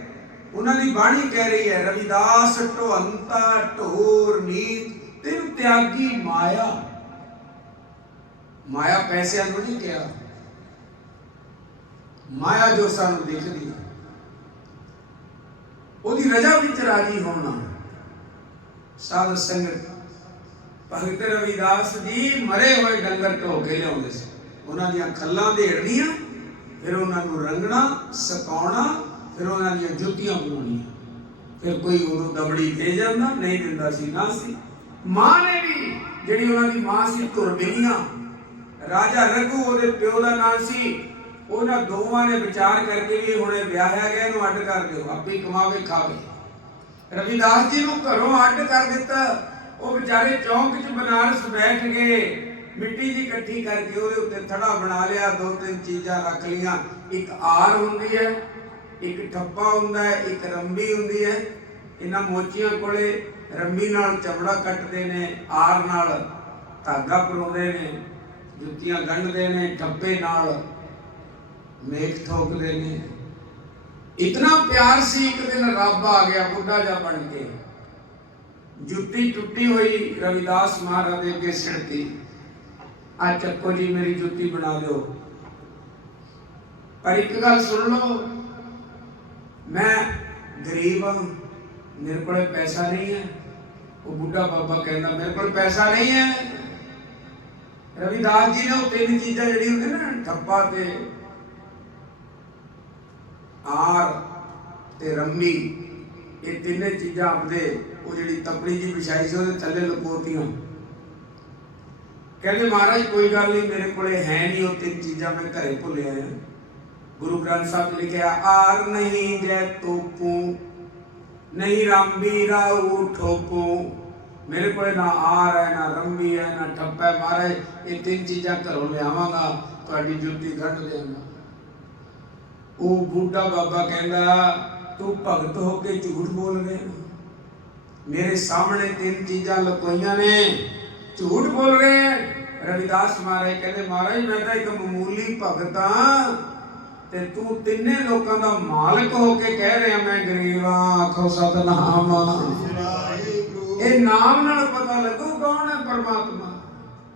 उन्होंने बाणी कह रही है रविदास ढोहंता ढोर नीत तिन त्यागी माया। माया पैसों को नहीं कहा माया जो सानू दिखती है ਉਹਦੀ ਰਜ਼ਾ ਵਿੱਚ ਰਾਜੀ ਹੋਣਾ। ਸਾਧ ਸੰਗਤ ਭਗਤ ਰਵਿਦਾਸ ਜੀ ਮਰੇ ਹੋਏ ਡੰਗਰ ਢੋ ਕੇ ਲਿਆਉਂਦੇ ਸੀ। ਉਹਨਾਂ ਦੀਆਂ ਖੱਲਾਂ ਢੇੜਨੀਆਂ ਫਿਰ ਉਹਨਾਂ ਨੂੰ ਰੰਗਣਾ ਸੁਕਾਉਣਾ ਫਿਰ ਉਹਨਾਂ ਦੀਆਂ ਜੁੱਤੀਆਂ ਬਣਾਉਣੀਆਂ ਫਿਰ ਕੋਈ ਉਹਨੂੰ ਦਬੜੀ ਦੇ ਜਾਂਦਾ ਨਹੀਂ ਦਿੰਦਾ ਸੀ ਨਾ ਸੀ। ਮਾਂ ਨੇ ਵੀ ਜਿਹੜੀ ਉਹਨਾਂ ਦੀ ਮਾਂ ਸੀ ਧੁਰਬਿਨੀਆਂ ਰਾਜਾ ਰਘੂ ਉਹਦੇ ਪਿਓ ਦਾ ਨਾਮ ਸੀ। ਉਹਨਾਂ ਦੋਵਾਂ ਨੇ ਵਿਚਾਰ ਕਰਕੇ ਵੀ ਹੁਣੇ ਵਿਆਹਿਆ ਗਿਆ ਇਹਨੂੰ ਅੱਡ ਕਰ ਦਿਓ ਆਪੇ ਕਮਾਵੇ ਖਾਵੇ। ਰਵਿਦਾਸ ਜੀ ਨੂੰ ਘਰੋਂ ਅੱਡ ਕਰ ਦਿੱਤਾ। ਉਹ ਵਿਚਾਰੇ ਚੌਂਕ 'ਚ ਬਨਾਰਸ ਬੈਠ ਗਏ, ਮਿੱਟੀ ਦੀ ਇਕੱਠੀ ਕਰਕੇ ਉਹਦੇ ਉੱਤੇ ਥੜਾ ਬਣਾ ਲਿਆ, ਦੋ ਤਿੰਨ ਚੀਜ਼ਾਂ ਰੱਖ ਲਈਆਂ। ਇੱਕ ਆਰ ਹੁੰਦੀ ਹੈ, ਇੱਕ ਠੱਪਾ ਹੁੰਦਾ ਹੈ, ਇੱਕ ਰੰਬੀ ਹੁੰਦੀ ਹੈ। ਇਹਨਾਂ ਮੋਚੀਆਂ ਕੋਲੇ ਰੰਬੀ ਨਾਲ ਚਮੜਾ ਕੱਟਦੇ ਨੇ, ਆਰ ਨਾਲ ਧਾਗਾ ਪਰੋਂਦੇ ਨੇ, ਜੁੱਤੀਆਂ ਗੰਢਦੇ ਨੇ, ਠੱਪੇ ਨਾਲ ਮੇਖ ਠੋਕਦੇ ਨੇ। ਇਤਨਾ ਪਿਆਰ ਸੀ। ਇੱਕ ਦਿਨ ਰੱਬ ਆ ਗਿਆ ਬੁੱਢਾ ਜਿਹਾ ਬਣ ਕੇ, ਜੁੱਤੀ ਟੁੱਟੀ ਹੋਈ ਰਵਿਦਾਸ ਮਹਾਰਾਜ ਦੇ ਅੱਗੇ ਸਿੱਟਤੀ। ਆ ਚੱਕੋ ਜੀ ਮੇਰੀ ਜੁੱਤੀ ਬਣਾ ਦਿਓ। ਪਰ ਇੱਕ ਗੱਲ ਸੁਣ ਲਓ, ਮੈਂ ਗਰੀਬ ਹਾਂ, ਮੇਰੇ ਕੋਲ ਪੈਸਾ ਨਹੀਂ ਹੈ। ਉਹ ਬੁੱਢਾ ਬਾਬਾ ਕਹਿੰਦਾ ਮੇਰੇ ਕੋਲ ਪੈਸਾ ਨਹੀਂ ਹੈ। ਰਵਿਦਾਸ ਜੀ ਨੇ ਉਹ ਤਿੰਨ ਚੀਜ਼ਾਂ ਜਿਹੜੀ ਹੁੰਦੀ ਨਾ, ਠੱਪਾ ਤੇ ਆਰ ਤੇ ਰੰਮੀ, ਇਹ ਤਿੰਨੇ ਚੀਜ਼ਾਂ ਆਪਦੇ ਉਹ ਜਿਹੜੀ ਤਪੜੀ ਜੀ ਵਿਛਾਈ ਸੀ ਉਹਦੇ ਥੱਲੇ ਲੁਕੋਤੀਆਂ। ਕਹਿੰਦੇ ਮਹਾਰਾਜ ਕੋਈ ਗੱਲ ਨਹੀਂ, ਮੇਰੇ ਕੋਲੇ ਹੈ ਨਹੀਂ ਉਹ ਤਿੰਨ ਚੀਜ਼ਾਂ, ਮੈਂ ਘਰੇ ਭੁੱਲ ਆਇਆ। ਗੁਰੂ ਗ੍ਰੰਥ ਸਾਹਿਬ ਚ ਲਿਖਿਆ ਆਰ ਨਹੀਂ ਜੈ ਤੋਪੂ, ਨਹੀਂ ਰਾਮੀ ਰਾਉ ਠੋਕੂ। ਮੇਰੇ ਕੋਲ ਨਾ ਆਰ ਹੈ, ਨਾ ਰੰਮੀ ਹੈ, ਨਾ ਠੱਪਾ ਹੈ। ਮਹਾਰਾਜ ਇਹ ਤਿੰਨ ਚੀਜ਼ਾਂ ਘਰੋਂ ਲਿਆਵਾਂਗਾ, ਤੁਹਾਡੀ ਜੁੱਤੀ ਕੱਢ ਦੇਵਾਂਗਾ। ਉਹ ਬੁੱਢਾ ਬਾਬਾ ਕਹਿੰਦਾ ਤੂੰ ਭਗਤ ਹੋ ਕੇ ਝੂਠ ਬੋਲ ਰਿਹਾ, ਮੇਰੇ ਸਾਹਮਣੇ ਤਿੰਨ ਚੀਜ਼ਾਂ ਲੁਕੋਈਆਂ ਨੇ, ਝੂਠ ਬੋਲ ਰਹੇ। ਰਵਿਦਾਸ ਮਹਾਰਾਜ ਕਹਿੰਦੇ ਮਹਾਰਾਜ ਮੈਂ ਤਾਂ ਇੱਕ ਮਾਮੂਲੀ ਭਗਤ ਹਾਂ, ਤੇ ਤੂੰ ਤਿੰਨੇ ਲੋਕਾਂ ਦਾ ਮਾਲਕ ਹੋ ਕੇ ਕਹਿ ਰਿਹਾ ਮੈਂ ਗਰੀਬ ਹਾਂ। ਆਖੋ ਸਤਨਾਮ। ਇਹ ਨਾਮ ਨਾਲ ਪਤਾ ਲੱਗੂ ਕੌਣ ਹੈ ਪਰਮਾਤਮਾ।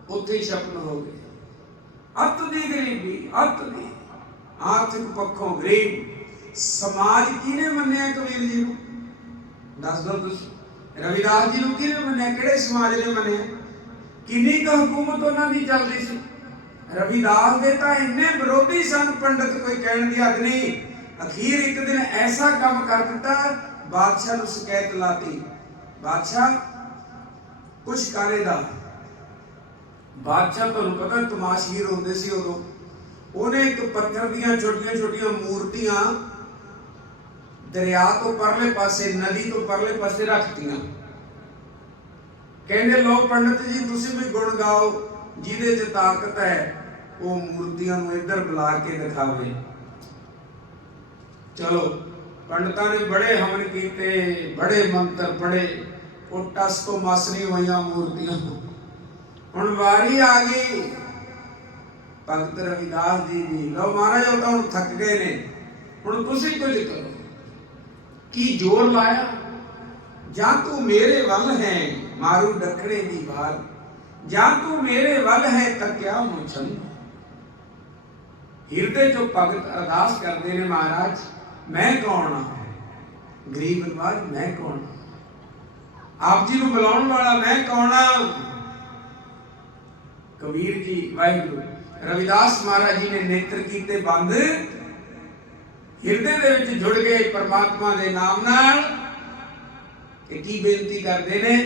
ਉੱਥੇ ਹੀ ਸ਼ਬਦ ਹੋ ਗਏ। ਅੱਤ ਦੀ ਗਰੀਬੀ, ਅੱਤ ਦੀ ਆਰਥਿਕ ਪੱਖੋਂ ਗਰੀਬ। ਸਮਾਜ ਕਿਹਨੇ ਮੰਨਿਆ ਕਬੀਰ ਜੀ ਨੂੰ? ਦੱਸ ਦਿਓ ਤੁਸੀਂ। ਰਵਿਦਾਸ ਜੀ ਨੂੰ ਕਿਹਨੇ ਮੰਨਿਆ? ਕਿਹੜੇ ਸਮਾਜ ਨੇ ਮੰਨਿਆ? ਕਿੰਨੀ ਕੁ ਹਕੂਮਤ ਉਹਨਾਂ ਦੀ ਚੱਲਦੀ ਸੀ? ਰਵਿਦਾਸ ਦੇ ਤਾਂ ਇੰਨੇ ਵਿਰੋਧੀ ਸਨ, ਪੰਡਤ ਕੋਈ ਕਹਿਣ ਦੀ ਹੱਦ ਨਹੀਂ। ਅਖੀਰ ਇੱਕ ਦਿਨ ਐਸਾ ਕੰਮ ਕਰ ਦਿੱਤਾ, ਬਾਦਸ਼ਾਹ ਨੂੰ ਸ਼ਿਕਾਇਤ ਲਾਤੀ। ਬਾਦਸ਼ਾਹ ਕੁਛ ਕਰੇ ਦਾ, ਬਾਦਸ਼ਾਹ ਤੁਹਾਨੂੰ ਪਤਾ ਤਮਾਸ਼ਗੀਰ ਹੁੰਦੇ ਸੀ ਉਦੋਂ। ਉਹਨੇ ਇੱਕ ਪੱਥਰ ਦੀਆਂ ਛੋਟੀਆਂ ਛੋਟੀਆਂ ਮੂਰਤੀਆਂ ਦਰਿਆ ਤੋਂ ਪਰਲੇ ਪਾਸੇ, ਨਦੀ ਤੋਂ ਪਰਲੇ ਪਾਸੇ ਰੱਖਤੀਆਂ। ਕਹਿੰਦੇ ਲੋ ਪੰਡਤ ਜੀ ਤੁਸੀਂ ਵੀ ਗੁਣ ਗਾਓ, ਜਿਹਦੇ 'ਚ ਤਾਕਤ ਹੈ ਉਹ ਮੂਰਤੀਆਂ ਨੂੰ ਇੱਧਰ ਬੁਲਾ ਕੇ ਦਿਖਾਵੇ। ਚਲੋ ਪੰਡਤਾਂ ਨੇ ਬੜੇ ਹਵਨ ਕੀਤੇ, ਬੜੇ ਮੰਤਰ ਪੜ੍ਹੇ, ਉਹ ਟਸ ਤੋਂ ਮਸ ਨਹੀਂ ਹੋਈਆਂ ਮੂਰਤੀਆਂ। ਹੁਣ ਵਾਰੀ ਆ ਗਈ ਭਗਤ ਰਵਿਦਾਸ ਜੀ ਦੀ। ਲਓ ਮਹਾਰਾਜ ਉਹ ਤਾਂ ਹੁਣ ਥੱਕ ਗਏ ਨੇ, ਹੁਣ ਤੁਸੀਂ ਕੁਝ ਕਰੋ। ਕੀ ਜ਼ੋਰ ਲਾਇਆ? ਜਾਂ ਤੂੰ ਮੇਰੇ ਵੱਲ ਹੈ ਮਾਰੂ ਡੱਖਣੇ ਦੀ ਵਾਰ, ਜਾਂ ਤੂੰ ਮੇਰੇ ਵੱਲ ਹੈ ਤੱਕਿਆ ਮੁਛਨ। ਹਿਰਦੇ ਚੋਂ ਭਗਤ ਅਰਦਾਸ ਕਰਦੇ ਨੇ ਮਹਾਰਾਜ ਮੈਂ ਕੌਣ ਹਾਂ? ਗਰੀਬ ਨਵਾਜ ਮੈਂ ਕੌਣ? ਆਪ ਜੀ ਨੂੰ ਬੁਲਾਉਣ ਵਾਲਾ ਮੈਂ ਕੌਣ ਹਾਂ? ਕਬੀਰ ਜੀ ਵਾਹਿਗੁਰੂ ਰਵਿਦਾਸ ਮਹਾਰਾਜ ਜੀ ਨੇ ਨੇਤਰ ਕੀਤੇ ਬੰਦ, ਹਿਰਦੇ ਦੇ ਵਿੱਚ ਜੁੜ ਗਏ ਪਰਮਾਤਮਾ ਦੇ ਨਾਮ ਨਾਲ। ਤੇ ਕੀ ਬੇਨਤੀ ਕਰਦੇ ਨੇ?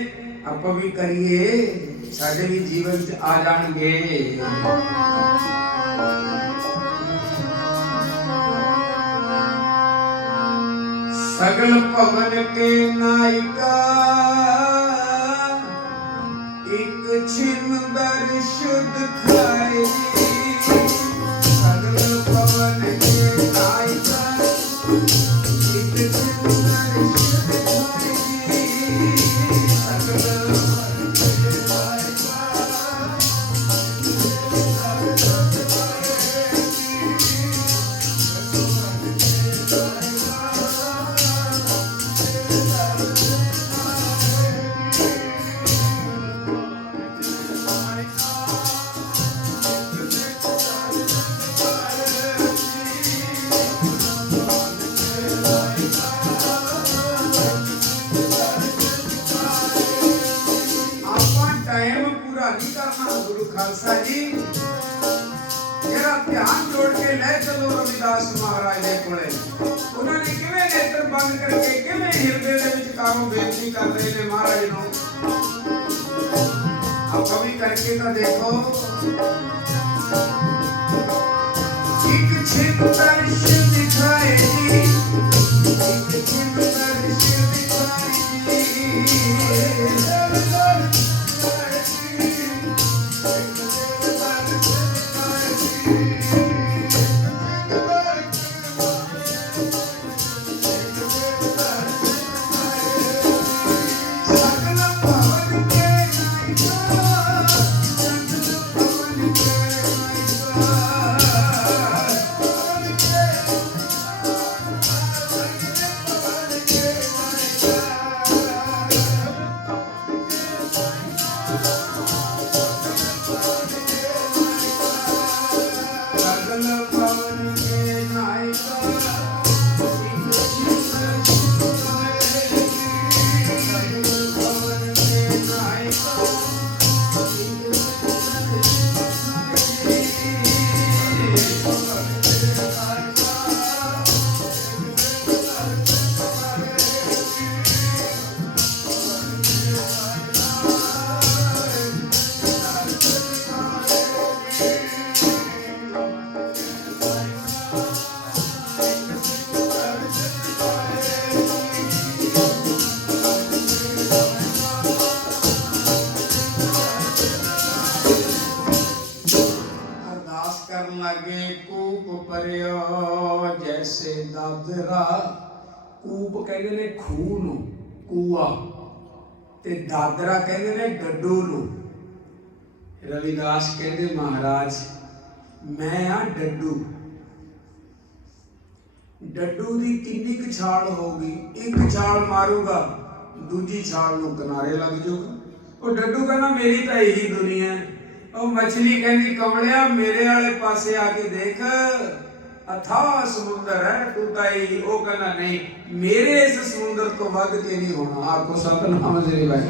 ਆਪਾਂ ਵੀ ਕਰੀਏ, ਸਾਡੇ ਵੀ ਜੀਵਨ 'ਚ ਆ ਜਾਣਗੇ। ਸਗਲ ਭਵਨ ਕੇ ਨਾਇਕਾ, ਇੱਕ ਛਿਨ ਦਰਸ਼ ਦਿਖਾਏ। ਸਗਲ ਭਵਨ ਕੇ ਨਾਇਕਾ, ਇੱਕ ਛਿਨ ਦਰਸ਼ ਦਿਖਾਏ। ਸਗਲ ਭਵਨ ਕੇ ਨਾਇਕਾ, ਖਾਲਸਾ ਜੀ ਜਿਹੜਾ ਧਿਆਨ ਜੋੜ ਕੇ ਲੈ ਚਲੋ ਰਵਿਦਾਸ ਮਹਾਰਾਜ ਦੇ ਕੋਲੇ। ਉਹਨਾਂ ਨੇ ਕਿਵੇਂ ਨੇਤਰ ਬੰਦ ਕਰਕੇ, ਕਿਵੇਂ ਹਿਰਦੇ ਦੇ ਵਿੱਚ ਕਾਰੋਂ ਬੇਨਤੀ ਕਰ ਰਹੇ ਨੇ ਮਹਾਰਾਜ ਨੂੰ। ਆਪਾਂ ਵੀ ਕਰਕੇ ਤਾਂ ਦੇਖੋ। ਇੱਕ ਛਿਪ ਦਰਸ਼ ਦਿਖਾਏ ਜੀ, ਇੱਕ ਛਿਪ ਦਰਸ਼ ਦਿਖਾਏ ਜੀ। लागे कूप परियो जैसे दादरा। कूप कहते ने खूह नूं, कूआ, ते दादरा कहते ने डड्डू नूं। रविदास कहते महाराज मैं हाँ डड्डू। डड्डू की किन्नी क छाल होगी, एक छाल मारूगा दूजी छाल नूं किनारे लग जाऊगा। वो डड्डू कहना मेरी तो यही दुनिया है। ਉਹ मछली कहती कमलिया मेरे वाले पासे आके देख अथाह समुंदर है तू ताई। वो कहना नहीं मेरे इस समुंदर तो वध के नहीं होना। आपको सतनाम श्री भाई।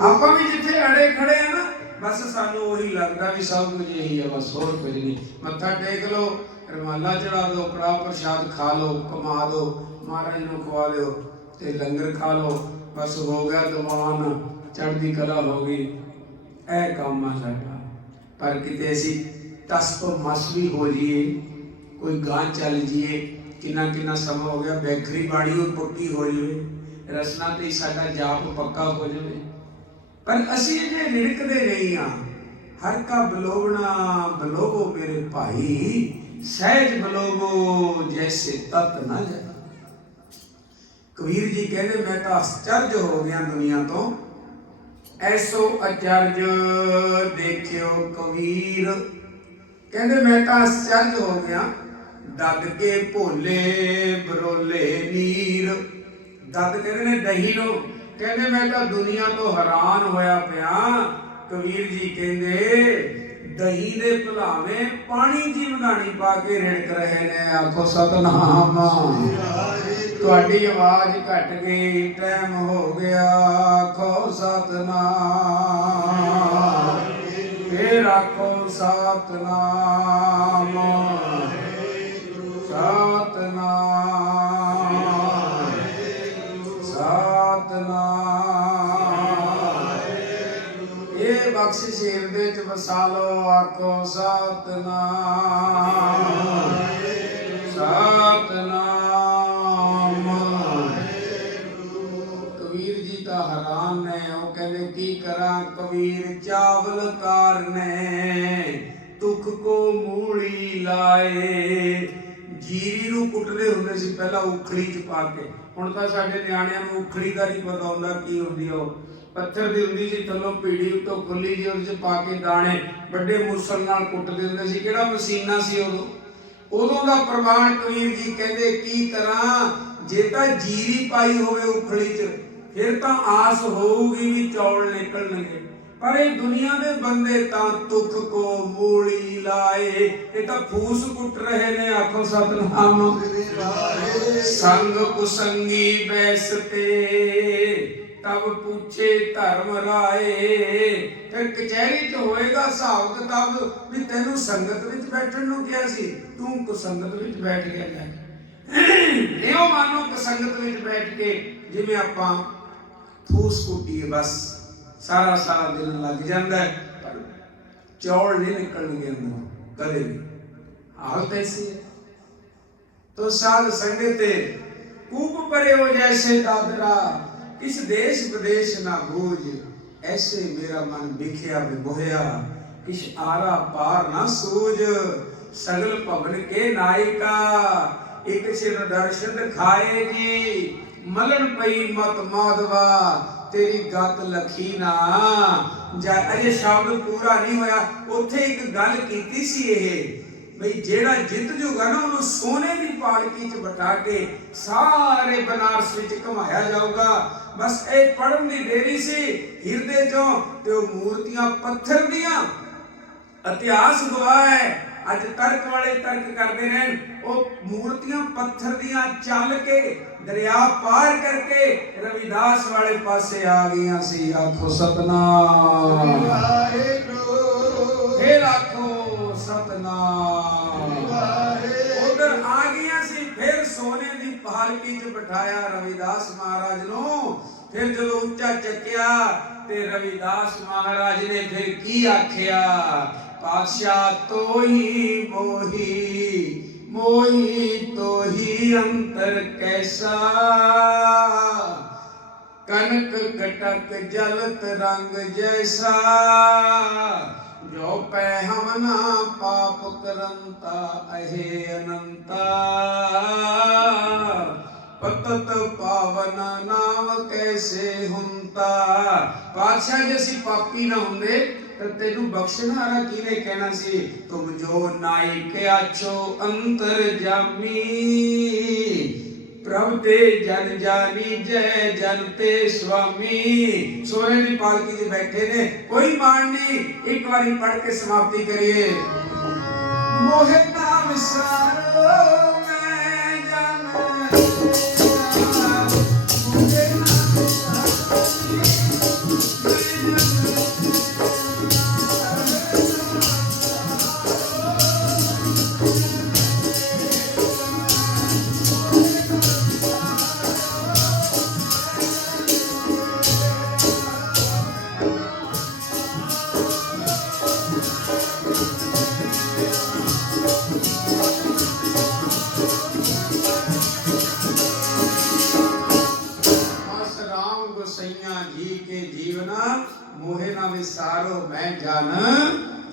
आप भी जिथे अड़े खड़े हैं ना बस सानू वही लगता भी सब कुछ यही है, बस और कुछ नहीं। मत्था टेक लो, रमाला चढ़ा दो, कड़ा प्रसाद खा लो, कमा दो, महाराज नूं खवा दो ते लंगर खा लो, बस हो गया दीवान, चढ़दी कला हो गई। ऐ काम आ साडा। पर किते असी तस्प मस भी हो जाइए, कोई गां चल जाइए, किन्ना किन्ना समा हो गया बैखरी बाड़ी पुट्टी हो जाए, रसना ते साडा जाप पक्का हो जाए, पर असी जे रिड़कदे नहीं हाँ। हर का बलोवना बलोवो मेरे भाई, सहज बलोवो जैसे तत न जाए। कबीर जी कहते मैं तो आश्चर्य हो गया दुनिया तो, ऐसो अचरज देखियो कबीर। कहते मैं तो आश्चर्य हो गया, दद के भोले बरोले नीर। दद कहते ने दही नो, कहते मैं तो दुनिया तो हैरान होया पिया। कबीर जी कहते दही दे भुलावे पानी जी मधानी पा के रिड़क रहे ने। आखो सतनाम। ਤੁਹਾਡੀ आवाज घट गई, टाइम हो गया। आखो सतनाम, फिर आखो सतनाम, सतनाम, सतनाम। ये बख्शिश हिरदे च वसा लो। आखो सतनाम, सतनाम। कबीर जी तो हैरान ने, वो कहते की करा कबीर चावल कारने तुख को मूली लाए। जीरी नूं कुटदे हुंदे सी पहला उखली च पा के, हुण तां साडे निआणिਆਂ ਨੂੰ उखली दा नहीं पता हुंदा की हुंदी ओ। पत्थर दी हुंदी सी, थल्लों पीड़ी उत्तों खुली जी, उहदे च पा के दाणे ਵੱਡੇ मूसल नाल कुटदे हुंदे सी। किहड़ा मशीना सी उदों दा प्रमाण। कबीर जी कहते की करा जे तां जीरी पाई होवे उखली च फिर तां आस होऊगी भी चौल निकलणगे, पर ये दुनिया दे बंदे तां तुख को मूली लाए, ये तां फूस कुट रहे ने। आखो सतनाम। संग कुसंगी बैसते तब पूछे धर्म राए। फिर कचहरी च होएगा हिसाब किताब भी तेनू संगत विच बैठण नूं किहा सी, तू कुसंगत विच बैठ गया जाके। इहो मानो कुसंगत विच बैठ के जिवें आपां फूस कुटीए बस सारा सारा दिन लग जाता है, पर चौल नहीं निकलणगे अंदरों कदे भी। हालत ऐसी है। तो साध संगत कूप परे हो जैसे दादरा, किस देश विदेश ना बूझ, ऐसे मेरा मन बिखया बिबोया, किस आरा पार ना सूझ। सगल भवन के नायिका एक सिर दर्शन खाएगी, मलन पई मत माधवा तेरी गत लखी ना। अजे शब्द पूरा नहीं होया, उत्थे एक गल कीती सी ये बई जेड़ा जित जूगा ना उन्होंने सोने की पालकी च बिठा के सारे बनारस विच घुमाया जाऊगा। बस ये पढ़न की देरी सी हिरदे चों ते वो मूर्तियां पत्थर दियां। इतिहास गवाह है, अज तर्क वाले तर्क करते हैं, वो मूर्तियां पत्थर दियां चल के दरिया पार करके रविदास वाले पासे आ गई सी। आखो सतनाम, फिर आखो सतनाम। उधर आ गई सी, फिर सोने की पालकी च बिठाया रविदास महाराज नूं। फिर जो उच्चा चक्या ते रविदास महाराज ने फिर की आख्या, पातशाह तो ही मोही मोही तो ही अंतर कैसा, कनक कटक जलत रंग जैसा, जो ਚੌਪੈ ਹਮ ਨਾ ਪਾਪ ਕਰੰਤਾ ਅਹੇ ਅਨੰਤਾ ਪਤਤ ਪਾਵਨ ਨਾਮ ਕੈਸੇ ਹੁੰਤਾ। ਪਾਤਸ਼ਾਹ ਜੇ ਅਸੀਂ ਪਾਪੀ ਨਾ ਹੁੰਦੇ ਤਾਂ ਤੈਨੂੰ ਬਖਸ਼ਣ ਵਾਲਾ ਕਿਹਨੇ ਕਹਿਣਾ ਸੀ। ਤੁਮ ਜੋ ਨਾਇਕ ਆਛੋ ਅੰਤਰ ਜਾਮੀ ਪ੍ਰਭ ਤੇ ਜਨ ਜਾਨੀ ਜੈ ਜਨ ਤੇ ਸੁਆਮੀ। ਸੋਨੇ ਦੀ ਪਾਲਕੀ 'ਚ ਬੈਠੇ ਨੇ, ਕੋਈ ਮਾਣ ਨਹੀਂ। ਇੱਕ ਵਾਰੀ ਪੜ੍ਹ ਕੇ ਸਮਾਪਤੀ ਕਰੀਏ। ਮੋਹਿ ਨਾ ਵਿਸਾਰੋ ਮੈਂ ਜਨ ਜੀ ਕੇ ਜੀਵਨਾ ਮੋਹਿ ਨਾ ਵਿਸਾਰੋ ਮੈਂ ਜਨ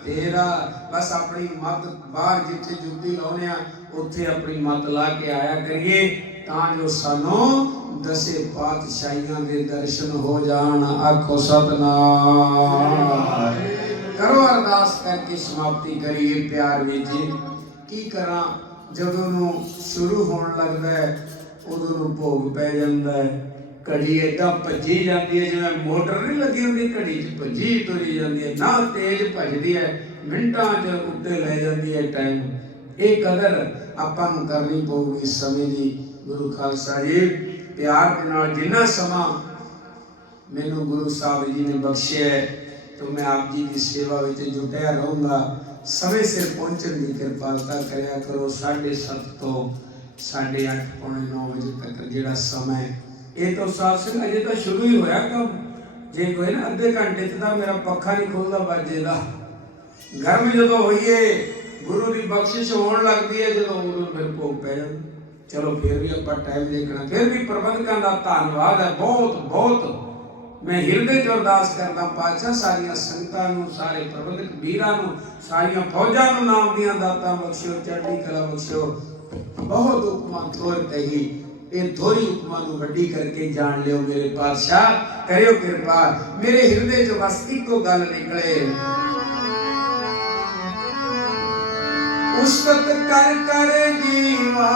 ਤੇਰਾ। ਬਸ ਆਪਣੀ ਮਤ ਬਾਹਰ ਜਿੱਥੇ ਜੁੱਤੀ ਲਾਉਨੇ ਆ ਉੱਥੇ ਆਪਣੀ ਮਤ ਲਾ ਕੇ ਆਇਆ ਕਰੀਏ ਤਾਂ ਜੋ ਸਾਨੂੰ ਦਸੇ ਪਾਤਸ਼ਾਹੀਆਂ ਦੇ ਦਰਸ਼ਨ ਹੋ ਜਾਣ। ਆਖੋ ਸਤਨਾਮ। ਕਰੋ ਅਰਦਾਸ ਕਰਕੇ ਸਮਾਪਤੀ ਕਰੀਏ। ਪਿਆਰ ਵਿੱਚ ਕੀ ਕਰਾਂ, ਜਦੋਂ ਨੂੰ ਸ਼ੁਰੂ ਹੋਣ ਲੱਗਦਾ ਹੈ ਉਦੋਂ ਨੂੰ ਭੋਗ ਪੈ ਜਾਂਦਾ ਹੈ। ਘੜੀ ਏਦਾਂ ਭੱਜੀ ਜਾਂਦੀ ਹੈ ਜਿਵੇਂ ਮੋਟਰ ਨਹੀਂ ਲੱਗੀ ਹੁੰਦੀ, ਘੜੀ 'ਚ ਭੱਜੀ ਤੁਰੀ ਜਾਂਦੀ ਹੈ, ਨਾ ਤੇਜ਼ ਭੱਜਦੀ ਹੈ, ਮਿੰਟਾਂ 'ਚ ਉੱਤੇ ਲੈ ਜਾਂਦੀ ਹੈ ਟਾਈਮ। ਇਹ ਕਦਰ ਆਪਾਂ ਨੂੰ ਕਰਨੀ ਪਊਗੀ ਸਮੇਂ ਦੀ। ਗੁਰੂ ਖਾਲਸਾ ਜੀ ਪਿਆਰ ਦੇ ਨਾਲ ਜਿੰਨਾ ਸਮਾਂ ਮੈਨੂੰ ਗੁਰੂ ਸਾਹਿਬ ਜੀ ਨੇ ਬਖਸ਼ਿਆ ਤਾਂ ਮੈਂ ਆਪ ਜੀ ਦੀ ਸੇਵਾ ਵਿੱਚ ਜੁਟਿਆ ਰਹੂੰਗਾ। ਸਮੇਂ ਸਿਰ ਪਹੁੰਚਣ ਦੀ ਕਿਰਪਾਲਤਾ ਕਰਿਆ ਕਰੋ। 7:30 ਤੋਂ 8:30 ਪੌਣੇ 9 ਵਜੇ ਤੱਕ ਜਿਹੜਾ ਸਮਾਂ ਹੈ ਇਹ ਤਾਂ ਸਾਸਨ ਅਜੇ ਤਾਂ ਸ਼ੁਰੂ ਹੀ ਹੋਇਆ ਕੰਮ। ਜੇ ਕੋਈ ਨਾ ਅੱਧੇ ਘੰਟੇ 'ਚ ਤਾਂ ਮੇਰਾ ਪੱਖਾ ਨਹੀਂ ਖੁੱਲਦਾ ਬਾਜੇ ਦਾ। ਗਰਮ ਜਦੋਂ ਹੋਈਏ ਗੁਰੂ ਦੀ ਬਖਸ਼ਿਸ਼ ਹੋਣ ਲੱਗਦੀ ਹੈ, ਜਦੋਂ ਉਦੋਂ ਫਿਰ ਭੋਗ ਪੈ ਜਾਂਦਾ। ਚਲੋ ਫਿਰ ਵੀ ਆਪਾਂ ਟਾਈਮ ਦੇਖਣਾ। ਫਿਰ ਵੀ ਪ੍ਰਬੰਧਕਾਂ ਦਾ ਧੰਨਵਾਦ ਹੈ ਬਹੁਤ ਬਹੁਤ। ਮੈਂ ਹਿਰਦੇ 'ਚ ਅਰਦਾਸ ਕਰਦਾ ਪਾਤਸ਼ਾਹ ਸਾਰੀਆਂ ਸੰਗਤਾਂ ਨੂੰ, ਸਾਰੇ ਪ੍ਰਬੰਧਕ ਵੀਰਾਂ ਨੂੰ, ਸਾਰੀਆਂ ਫੌਜਾਂ ਨੂੰ ਨਾਮ ਦੀਆਂ ਦਾਤਾਂ ਬਖਸ਼ਿਓ, ਚੜ੍ਹਦੀ ਕਲਾ ਬਖਸ਼ਿਓ। ਬਹੁਤ ਉਪਮਾ ਥੋੜ ਕਹੀ, ਇਹ ਥੋੜੀ ਉਪਮਾ ਨੂੰ ਵੱਡੀ ਕਰਕੇ ਜਾਣ ਲਿਓ ਮੇਰੇ ਪਾਤਸ਼ਾਹ। ਕਰਿਓ ਕਿਰਪਾ। ਮੇਰੇ ਹਿਰਦੇ 'ਚੋਂ ਬਸ ਇੱਕੋ ਗੱਲ ਨਿਕਲੇ, ਉਸਤਤ ਕਰ ਕਰ ਜੀਵਾ,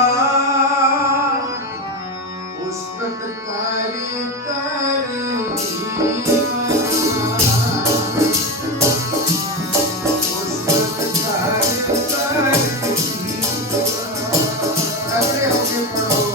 ਉਸਤਤ ਕਰ ਕਰ ਜੀਵਾ, ਉਸਤਤ ਕਰ ਕਰ ਜੀਵਾ। ਅਗਲੇ ਹੋ ਕੇ ਪੜੋ।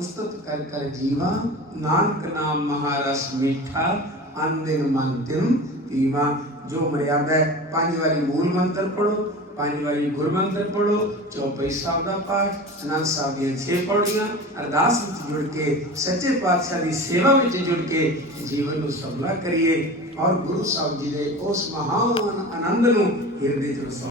उस्तत कर कर जीवा, नानक नाम महारस मीठा, अन दिन मन तिन पीवा। जो मर्यादा है 5 वारी मूल मंत्र पढ़ो, 5 वारी गुर मंत्र पढ़ो, चौपाई साहब का पाठ, आनंद साहब दी 6 पौड़ियां, अरदास विच जुड़ के सच्चे पातशाह की सेवा विच जुड़ के जीवन को सफला करिए और गुरु साहब जी के उस महान आनंद नूं हिरदे च